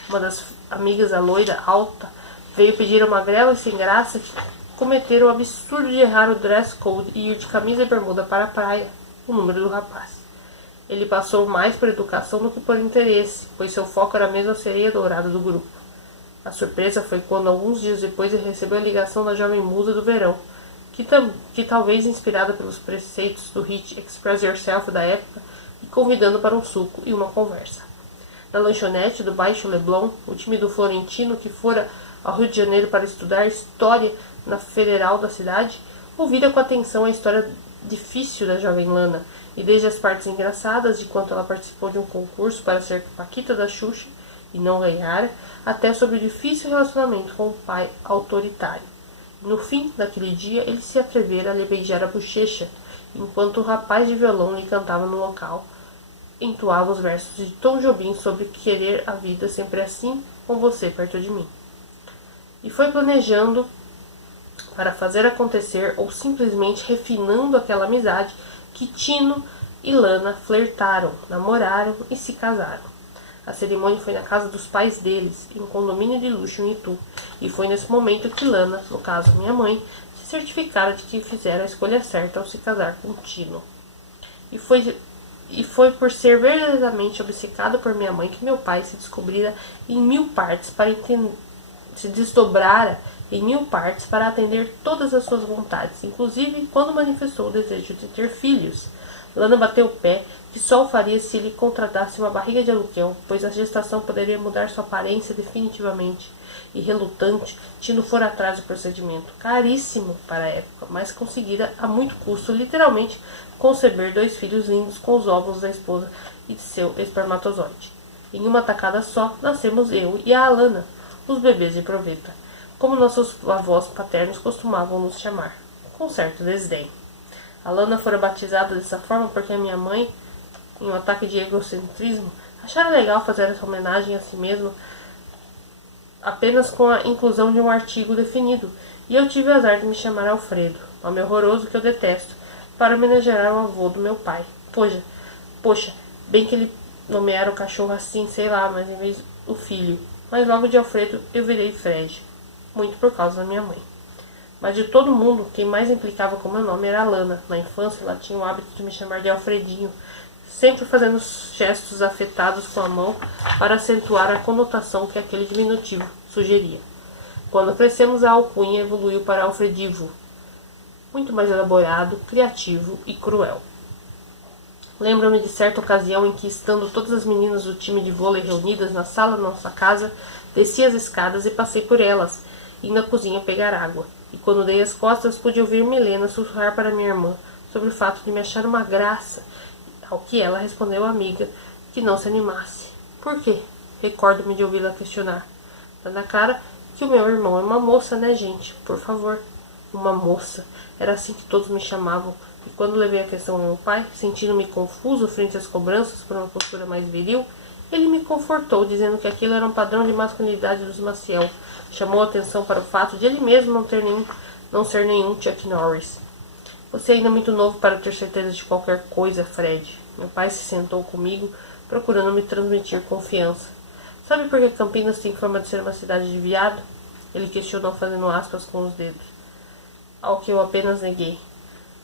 Uma das amigas, a loira alta, veio pedir a magrela e sem graça que cometeram o absurdo de errar o dress code e ir de camisa e bermuda para a praia, o número do rapaz. Ele passou mais por educação do que por interesse, pois seu foco era mesmo a sereia dourada do grupo. A surpresa foi quando, alguns dias depois, ele recebeu a ligação da jovem musa do verão, que talvez inspirada pelos preceitos do hit Express Yourself da época, e convidando para um suco e uma conversa. Na lanchonete do Baixo Leblon, o time do Florentino, que fora ao Rio de Janeiro para estudar história na federal da cidade, ouvira com atenção a história difícil da jovem Lana, e desde as partes engraçadas de quanto ela participou de um concurso para ser Paquita da Xuxa e não ganhara, até sobre o difícil relacionamento com o pai autoritário. No fim daquele dia, ele se atrevera a lhe beijar a bochecha, enquanto o rapaz de violão lhe cantava no local, entoava os versos de Tom Jobim sobre querer a vida sempre assim, com você perto de mim. E foi planejando para fazer acontecer ou simplesmente refinando aquela amizade que Tino e Lana flertaram, namoraram e se casaram. A cerimônia foi na casa dos pais deles, em um condomínio de luxo em Itu, e foi nesse momento que Lana, no caso minha mãe, se certificara de que fizera a escolha certa ao se casar com Tino. E foi por ser verdadeiramente obcecado por minha mãe que meu pai se desdobrara em 1000 partes para atender todas as suas vontades, inclusive quando manifestou o desejo de ter filhos. Lana bateu o pé que só o faria se ele contratasse uma barriga de aluguel, pois a gestação poderia mudar sua aparência definitivamente. E relutante, Tino fora atrás do procedimento, caríssimo para a época, mas conseguira a muito custo, literalmente, conceber 2 filhos lindos com os óvulos da esposa e de seu espermatozoide. Em uma tacada só, nascemos eu e a Alana, os bebês de proveta, como nossos avós paternos costumavam nos chamar, com certo desdém. A Lana fora batizada dessa forma porque a minha mãe, em um ataque de egocentrismo, achara legal fazer essa homenagem a si mesma apenas com a inclusão de um artigo definido, e eu tive o azar de me chamar Alfredo, nome horroroso que eu detesto, para homenagear o avô do meu pai. Poxa, bem que ele nomeara o cachorro assim, sei lá, mas em vez do filho. Mas logo de Alfredo eu virei Fred, muito por causa da minha mãe. Mas de todo mundo, quem mais implicava com meu nome era a Lana. Na infância, ela tinha o hábito de me chamar de Alfredinho, sempre fazendo gestos afetados com a mão para acentuar a conotação que aquele diminutivo sugeria. Quando crescemos, a alcunha evoluiu para Alfredivo, muito mais elaborado, criativo e cruel. Lembro-me de certa ocasião em que, estando todas as meninas do time de vôlei reunidas na sala da nossa casa, desci as escadas e passei por elas, indo à cozinha pegar água. E quando dei as costas, pude ouvir Milena sussurrar para minha irmã sobre o fato de me achar uma graça, ao que ela respondeu à amiga que não se animasse. Por quê? Recordo-me de ouvi-la questionar. Tá na cara que o meu irmão é uma moça, né, gente? Por favor. Uma moça. Era assim que todos me chamavam. E quando levei a questão ao meu pai, sentindo-me confuso frente às cobranças por uma postura mais viril, ele me confortou, dizendo que aquilo era um padrão de masculinidade dos Maciel. Chamou a atenção para o fato de ele mesmo não ser nenhum Chuck Norris. Você é ainda muito novo para ter certeza de qualquer coisa, Fred. Meu pai se sentou comigo, procurando me transmitir confiança. Sabe por que Campinas tem fama de ser uma cidade de viado? Ele questionou, fazendo aspas com os dedos. Ao que eu apenas neguei.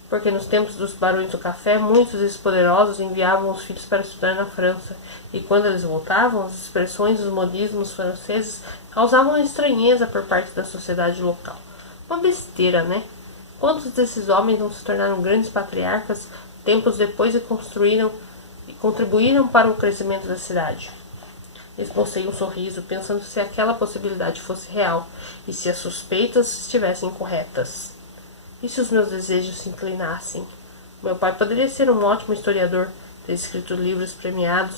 Porque nos tempos dos barões do café, muitos desses poderosos enviavam os filhos para estudar na França, e quando eles voltavam, as expressões e os modismos franceses causavam estranheza por parte da sociedade local. Uma besteira, né? Quantos desses homens não se tornaram grandes patriarcas tempos depois e contribuíram para o crescimento da cidade? Esbocei um sorriso, pensando se aquela possibilidade fosse real, e se as suspeitas estivessem corretas. E se os meus desejos se inclinassem? Meu pai poderia ser um ótimo historiador, ter escrito livros premiados,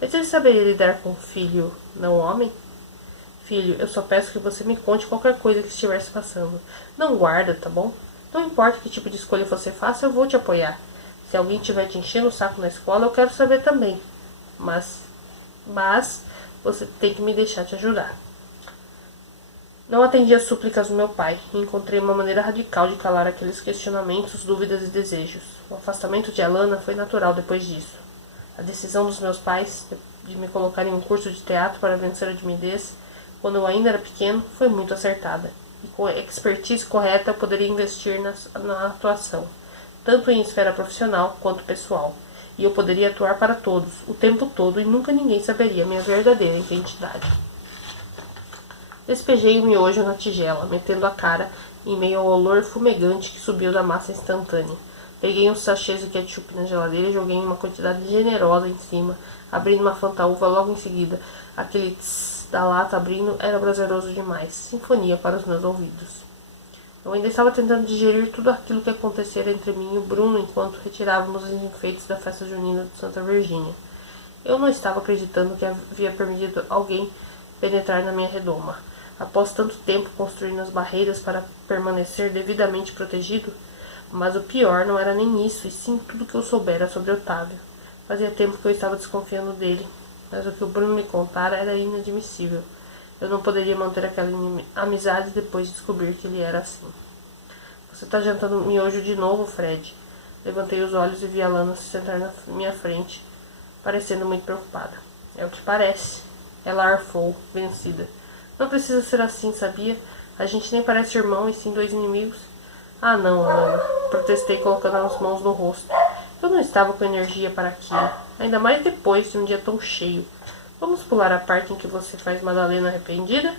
mas ele saberia lidar com um filho, não homem? Filho, eu só peço que você me conte qualquer coisa que estiver se passando. Não guarda, tá bom? Não importa que tipo de escolha você faça, eu vou te apoiar. Se alguém estiver te enchendo o saco na escola, eu quero saber também. Mas você tem que me deixar te ajudar. Não atendi às súplicas do meu pai e encontrei uma maneira radical de calar aqueles questionamentos, dúvidas e desejos. O afastamento de Alana foi natural depois disso. A decisão dos meus pais de me colocar em um curso de teatro para vencer a timidez, quando eu ainda era pequeno, foi muito acertada. E com a expertise correta eu poderia investir na atuação, tanto em esfera profissional quanto pessoal. E eu poderia atuar para todos, o tempo todo, e nunca ninguém saberia minha verdadeira identidade. Despejei o miojo na tigela, metendo a cara em meio ao olor fumegante que subiu da massa instantânea. Peguei uns sachês de ketchup na geladeira e joguei uma quantidade generosa em cima, abrindo uma fantaúva logo em seguida. Aquele tss da lata abrindo era prazeroso demais, sinfonia para os meus ouvidos. Eu ainda estava tentando digerir tudo aquilo que acontecera entre mim e o Bruno enquanto retirávamos os enfeites da festa junina de Santa Virgínia. Eu não estava acreditando que havia permitido alguém penetrar na minha redoma. Após tanto tempo construindo as barreiras para permanecer devidamente protegido, mas o pior não era nem isso, e sim tudo que eu soubera sobre Otávio. Fazia tempo que eu estava desconfiando dele, mas o que o Bruno me contara era inadmissível. Eu não poderia manter aquela amizade depois de descobrir que ele era assim. Você está jantando miojo de novo, Fred? Levantei os olhos e vi a Lana se sentar na minha frente, parecendo muito preocupada. É o que parece. Ela arfou, vencida. Não precisa ser assim, sabia? A gente nem parece irmão e sim dois inimigos. Ah, não, Alana. Protestei colocando as mãos no rosto. Eu não estava com energia para aquilo. Ainda mais depois de um dia tão cheio. Vamos pular a parte em que você faz Madalena arrependida?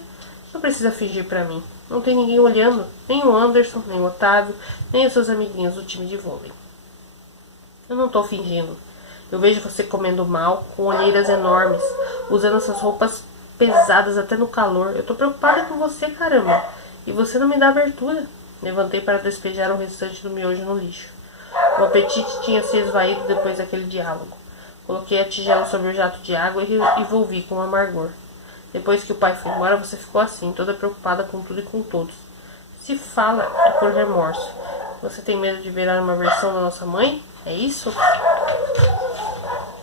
Não precisa fingir para mim. Não tem ninguém olhando. Nem o Anderson, nem o Otávio, nem os seus amiguinhos do time de vôlei. Eu não estou fingindo. Eu vejo você comendo mal, com olheiras enormes, usando essas roupas pesadas até no calor. Eu tô preocupada com você, caramba. E você não me dá abertura. Levantei para despejar o restante do miojo no lixo. O apetite tinha se esvaído depois daquele diálogo. Coloquei a tigela sobre o jato de água e volvi com amargor. Depois que o pai foi embora, você ficou assim, toda preocupada com tudo e com todos. Se fala é por remorso. Você tem medo de virar uma versão da nossa mãe? É isso?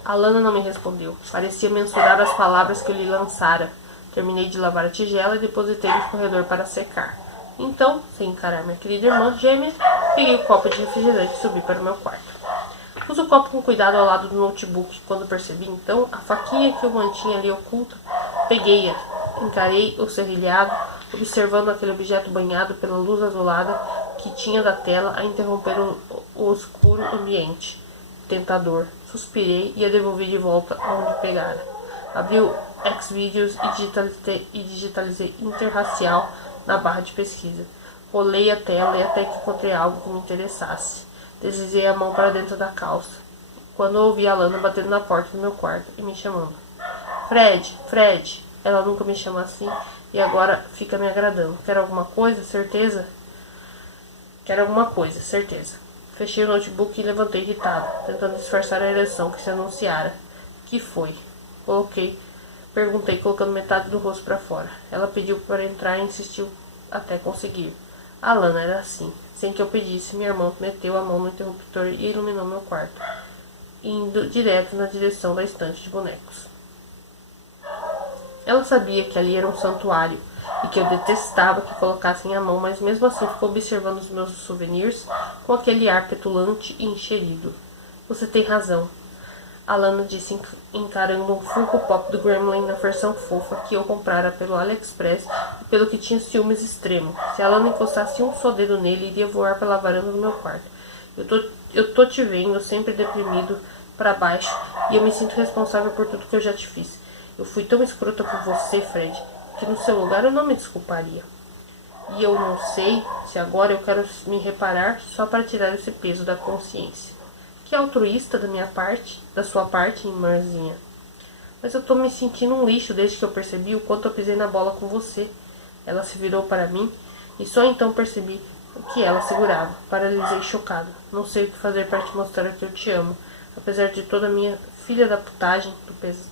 Alana não me respondeu. Parecia mensurar as palavras que eu lhe lançara. Terminei de lavar a tigela e depositei no corredor para secar. Então, sem encarar minha querida irmã gêmea, peguei o copo de refrigerante e subi para o meu quarto. Pus o copo com cuidado ao lado do notebook. Quando percebi, então, a faquinha que eu mantinha ali oculta, peguei-a. Encarei o serrilhado, observando aquele objeto banhado pela luz azulada que tinha da tela a interromper o escuro ambiente. tentador. Suspirei e a devolvi de volta onde pegara. Abri o Xvideos e digitalizei interracial na barra de pesquisa. Rolei a tela e até que encontrei algo que me interessasse. Deslizei a mão para dentro da calça, quando ouvi a Lana batendo na porta do meu quarto e me chamando. Fred, Fred. Ela nunca me chama assim e agora fica me agradando. Quer alguma coisa? Certeza? Quer alguma coisa, certeza. Fechei o notebook e levantei irritado, tentando disfarçar a ereção que se anunciara. Que foi? Perguntei, colocando metade do rosto para fora. Ela pediu para entrar e insistiu até conseguir. A Lana era assim. Sem que eu pedisse, minha irmã meteu a mão no interruptor e iluminou meu quarto, indo direto na direção da estante de bonecos. Ela sabia que ali era um santuário e que eu detestava que colocassem a mão, mas mesmo assim ficou observando os meus souvenirs com aquele ar petulante e encherido. Você tem razão, Alana disse, encarando um Funko Pop do Gremlin na versão fofa que eu comprara pelo AliExpress e pelo que tinha ciúmes extremo. Se Alana encostasse um só dedo nele, iria voar pela varanda do meu quarto. Eu tô te vendo sempre deprimido para baixo e eu me sinto responsável por tudo que eu já te fiz. Eu fui tão escrota com você, Fred, que no seu lugar eu não me desculparia. E eu não sei se agora eu quero me reparar só para tirar esse peso da consciência. Que altruísta da sua parte, irmãzinha. Mas eu tô me sentindo um lixo desde que eu percebi o quanto eu pisei na bola com você. Ela se virou para mim e só então percebi o que ela segurava. Paralisei chocado. Não sei o que fazer para te mostrar que eu te amo. Apesar de toda a minha filha da putagem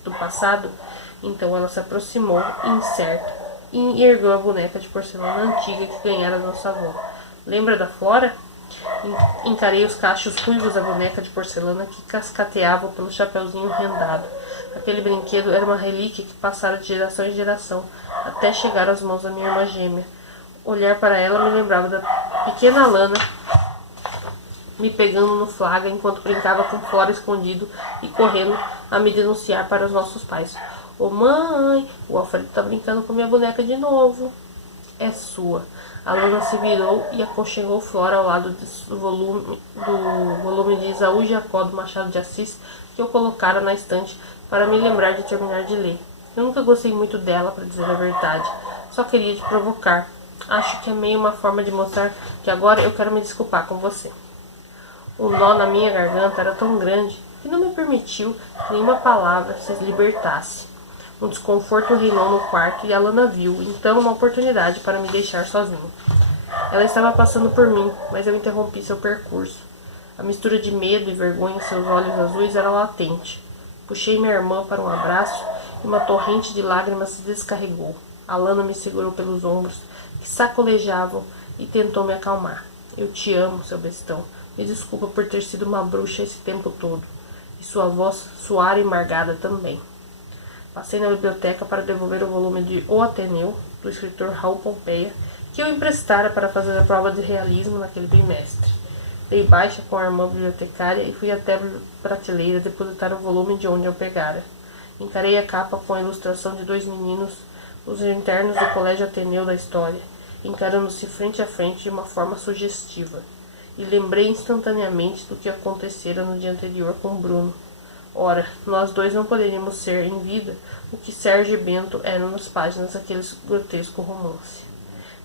do passado. Então ela se aproximou, incerta, e ergueu a boneca de porcelana antiga que ganhara nossa avó. Lembra da Flora? Encarei os cachos ruivos da boneca de porcelana que cascateavam pelo chapeuzinho rendado. Aquele brinquedo era uma relíquia que passara de geração em geração, até chegar às mãos da minha irmã gêmea. Olhar para ela me lembrava da pequena Lana me pegando no flagra enquanto brincava com Flora escondido e correndo a me denunciar para os nossos pais. Ô mãe, o Alfredo tá brincando com minha boneca de novo. É sua. A Lana se virou e aconchegou Flora ao lado do volume de Isaú Jacó do Machado de Assis que eu colocara na estante para me lembrar de terminar de ler. Eu nunca gostei muito dela, para dizer a verdade. Só queria te provocar. Acho que é meio uma forma de mostrar que agora eu quero me desculpar com você. O nó na minha garganta era tão grande que não me permitiu que nenhuma palavra se libertasse. Um desconforto reinou no quarto e a Lana viu, então, uma oportunidade para me deixar sozinho. Ela estava passando por mim, mas eu interrompi seu percurso. A mistura de medo e vergonha em seus olhos azuis era latente. Puxei minha irmã para um abraço e uma torrente de lágrimas se descarregou. A Lana me segurou pelos ombros, que sacolejavam, e tentou me acalmar. Eu te amo, seu bestão. Me desculpa por ter sido uma bruxa esse tempo todo. E sua voz suara e embargada também. Passei na biblioteca para devolver o volume de O Ateneu, do escritor Raul Pompeia, que eu emprestara para fazer a prova de realismo naquele bimestre. Dei baixa com a irmã bibliotecária e fui até a prateleira depositar o volume de onde eu pegara. Encarei a capa com a ilustração de dois meninos, os internos do Colégio Ateneu da História, encarando-se frente a frente de uma forma sugestiva. E lembrei instantaneamente do que acontecera no dia anterior com Bruno. Ora, nós dois não poderíamos ser, em vida, o que Sérgio e Bento eram nas páginas daquele grotesco romance.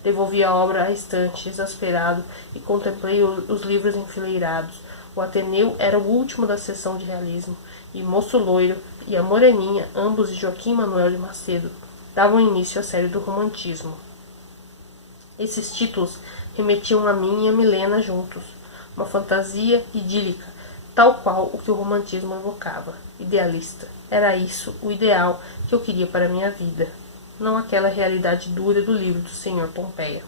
Devolvi a obra à estante, exasperado, e contemplei os livros enfileirados. O Ateneu era o último da sessão de realismo, e Moço Loiro e a Moreninha, ambos de Joaquim Manuel de Macedo, davam início à série do romantismo. Esses títulos remetiam a mim e a Milena juntos, uma fantasia idílica, tal qual o que o romantismo evocava, idealista. Era isso, o ideal que eu queria para minha vida, não aquela realidade dura do livro do Sr. Pompeia.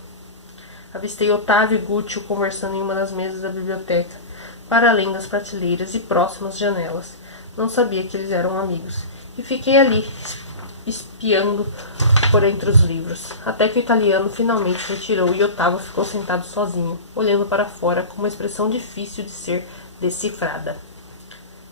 Avistei Otávio e Gúcio conversando em uma das mesas da biblioteca, para além das prateleiras e próximas janelas. Não sabia que eles eram amigos, e fiquei ali, espiando por entre os livros, até que o italiano finalmente retirou e Otávio ficou sentado sozinho, olhando para fora com uma expressão difícil de ser decifrada.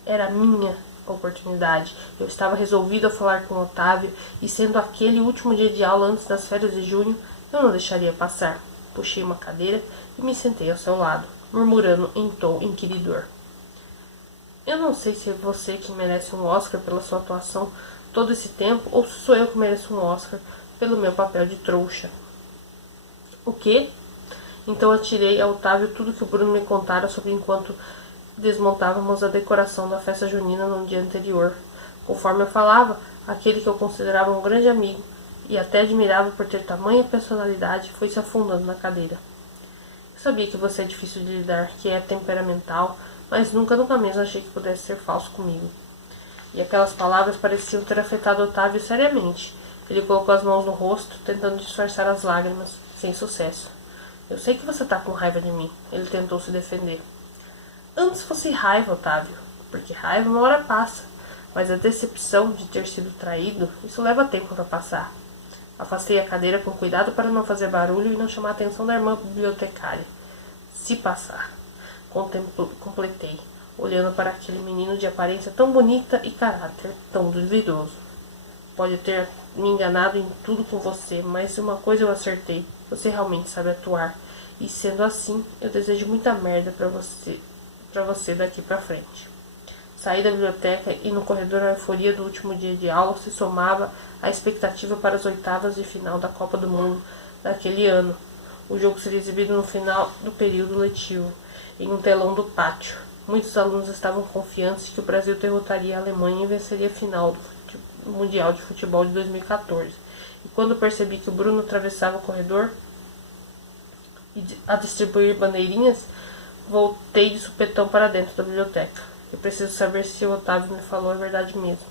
Era minha oportunidade. Eu estava resolvido a falar com Otávio e, sendo aquele o último dia de aula antes das férias de junho, eu não deixaria passar. Puxei uma cadeira e me sentei ao seu lado, murmurando em tom inquiridor. Eu não sei se é você que merece um Oscar pela sua atuação todo esse tempo, ou se sou eu que mereço um Oscar pelo meu papel de trouxa. O quê? Então atirei a Otávio tudo que o Bruno me contara sobre enquanto desmontávamos a decoração da festa junina no dia anterior. Conforme eu falava, aquele que eu considerava um grande amigo e até admirava por ter tamanha personalidade foi se afundando na cadeira. Eu sabia que você é difícil de lidar, que é temperamental, mas nunca mesmo achei que pudesse ser falso comigo. E aquelas palavras pareciam ter afetado Otávio seriamente. Ele colocou as mãos no rosto, tentando disfarçar as lágrimas, sem sucesso. Eu sei que você tá com raiva de mim. Ele tentou se defender. Antes fosse raiva, Otávio, porque raiva uma hora passa, mas a decepção de ter sido traído, isso leva tempo para passar. Afastei a cadeira com cuidado para não fazer barulho e não chamar a atenção da irmã bibliotecária. Se passar, completei, olhando para aquele menino de aparência tão bonita e caráter tão duvidoso. Pode ter me enganado em tudo com você, mas uma coisa eu acertei. Você realmente sabe atuar. E sendo assim, eu desejo muita merda pra você daqui pra frente. Saí da biblioteca e no corredor a euforia do último dia de aula se somava à expectativa para as oitavas de final da Copa do Mundo daquele ano. O jogo seria exibido no final do período letivo, em um telão do pátio. Muitos alunos estavam confiantes que o Brasil derrotaria a Alemanha e venceria a final do Mundial de Futebol de 2014. E quando percebi que o Bruno atravessava o corredor a distribuir bandeirinhas, voltei de supetão para dentro da biblioteca. Eu preciso saber se o Otávio me falou a verdade mesmo.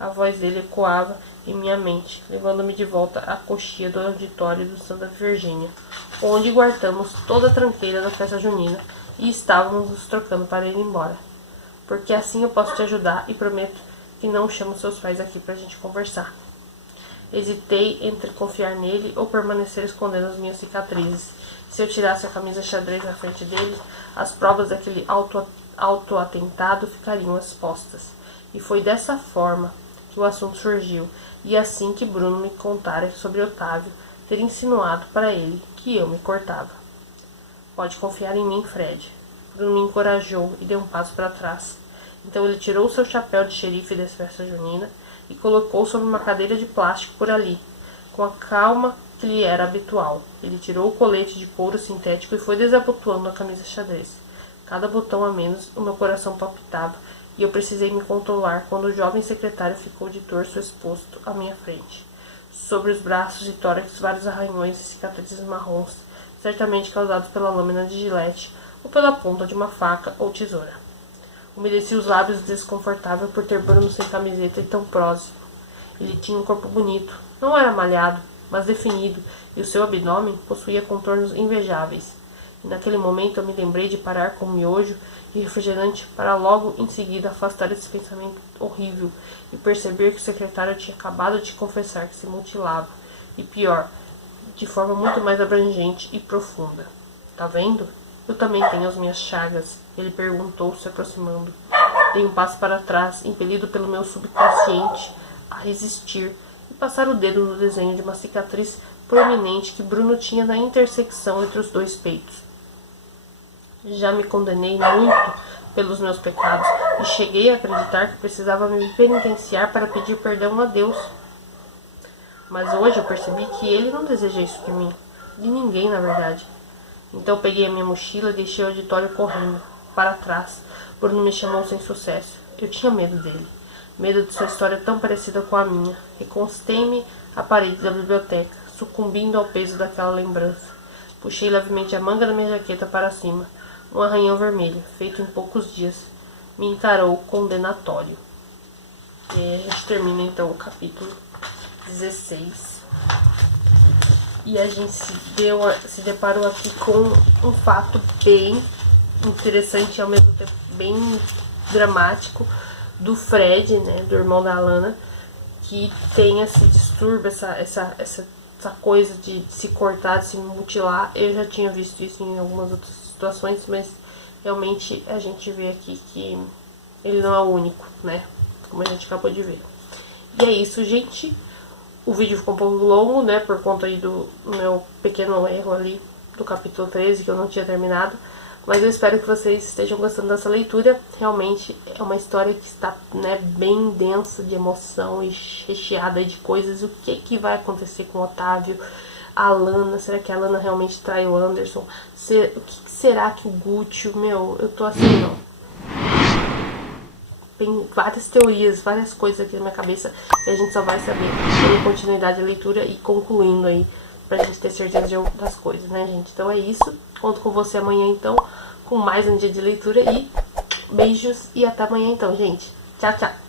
A voz dele ecoava em minha mente, levando-me de volta à coxia do auditório do Santa Virgínia, onde guardamos toda a tranqueira da festa junina e estávamos nos trocando para ir embora. Porque assim eu posso te ajudar e prometo que não chamo seus pais aqui para a gente conversar. Hesitei entre confiar nele ou permanecer escondendo as minhas cicatrizes. Se eu tirasse a camisa xadrez na frente dele, as provas daquele autoatentado ficariam expostas. E foi dessa forma que o assunto surgiu, e assim que Bruno me contara sobre Otávio ter insinuado para ele que eu me cortava. Pode confiar em mim, Fred. Bruno me encorajou e deu um passo para trás. Então ele tirou seu chapéu de xerife da festa junina e colocou sobre uma cadeira de plástico por ali, com a calma que lhe era habitual. Ele tirou o colete de couro sintético e foi desabotoando a camisa xadrez. Cada botão a menos, o meu coração palpitava, e eu precisei me controlar quando o jovem secretário ficou de torso exposto à minha frente. Sobre os braços e tórax vários arranhões e cicatrizes marrons, certamente causados pela lâmina de gilete ou pela ponta de uma faca ou tesoura. Umedeci os lábios desconfortável por ter Bruno sem camiseta e tão próximo. Ele tinha um corpo bonito, não era malhado, mas definido, e o seu abdômen possuía contornos invejáveis. E naquele momento eu me lembrei de parar com miojo e refrigerante para logo em seguida afastar esse pensamento horrível e perceber que o secretário tinha acabado de confessar que se mutilava, e pior, de forma muito mais abrangente e profunda. Tá vendo? Eu também tenho as minhas chagas, ele perguntou, se aproximando. Dei um passo para trás, impelido pelo meu subconsciente a resistir e passar o dedo no desenho de uma cicatriz proeminente que Bruno tinha na intersecção entre os dois peitos. Já me condenei muito pelos meus pecados e cheguei a acreditar que precisava me penitenciar para pedir perdão a Deus. Mas hoje eu percebi que ele não deseja isso de mim, de ninguém na verdade. Então peguei a minha mochila e deixei o auditório correndo para trás. Bruno me chamou sem sucesso. Eu tinha medo dele, medo de sua história tão parecida com a minha. Recostei-me à parede da biblioteca, sucumbindo ao peso daquela lembrança. Puxei levemente a manga da minha jaqueta para cima. Um arranhão vermelho, feito em poucos dias, me encarou condenatório. E a gente termina então o capítulo 16. E a gente se deparou aqui com um fato bem interessante e ao mesmo tempo bem dramático do Fred, né, do irmão da Alana, que tem esse distúrbio, essa coisa de se cortar, de se mutilar. Eu já tinha visto isso em algumas outras situações, mas realmente a gente vê aqui que ele não é o único, né, como a gente acabou de ver. E é isso, gente. O vídeo ficou um pouco longo, né, por conta aí do meu pequeno erro ali do capítulo 13, que eu não tinha terminado. Mas eu espero que vocês estejam gostando dessa leitura. Realmente é uma história que está, né, bem densa de emoção e recheada de coisas. O que vai acontecer com o Otávio, a Lana? Será que a Lana realmente trai o Anderson? O que será que o Gucci... Meu, eu tô assim, ó. Tem várias teorias, várias coisas aqui na minha cabeça e a gente só vai saber tendo continuidade da leitura e concluindo aí, pra gente ter certeza das coisas, né, gente? Então é isso. Conto com você amanhã, então, com mais um dia de leitura e beijos e até amanhã, então, gente. Tchau, tchau.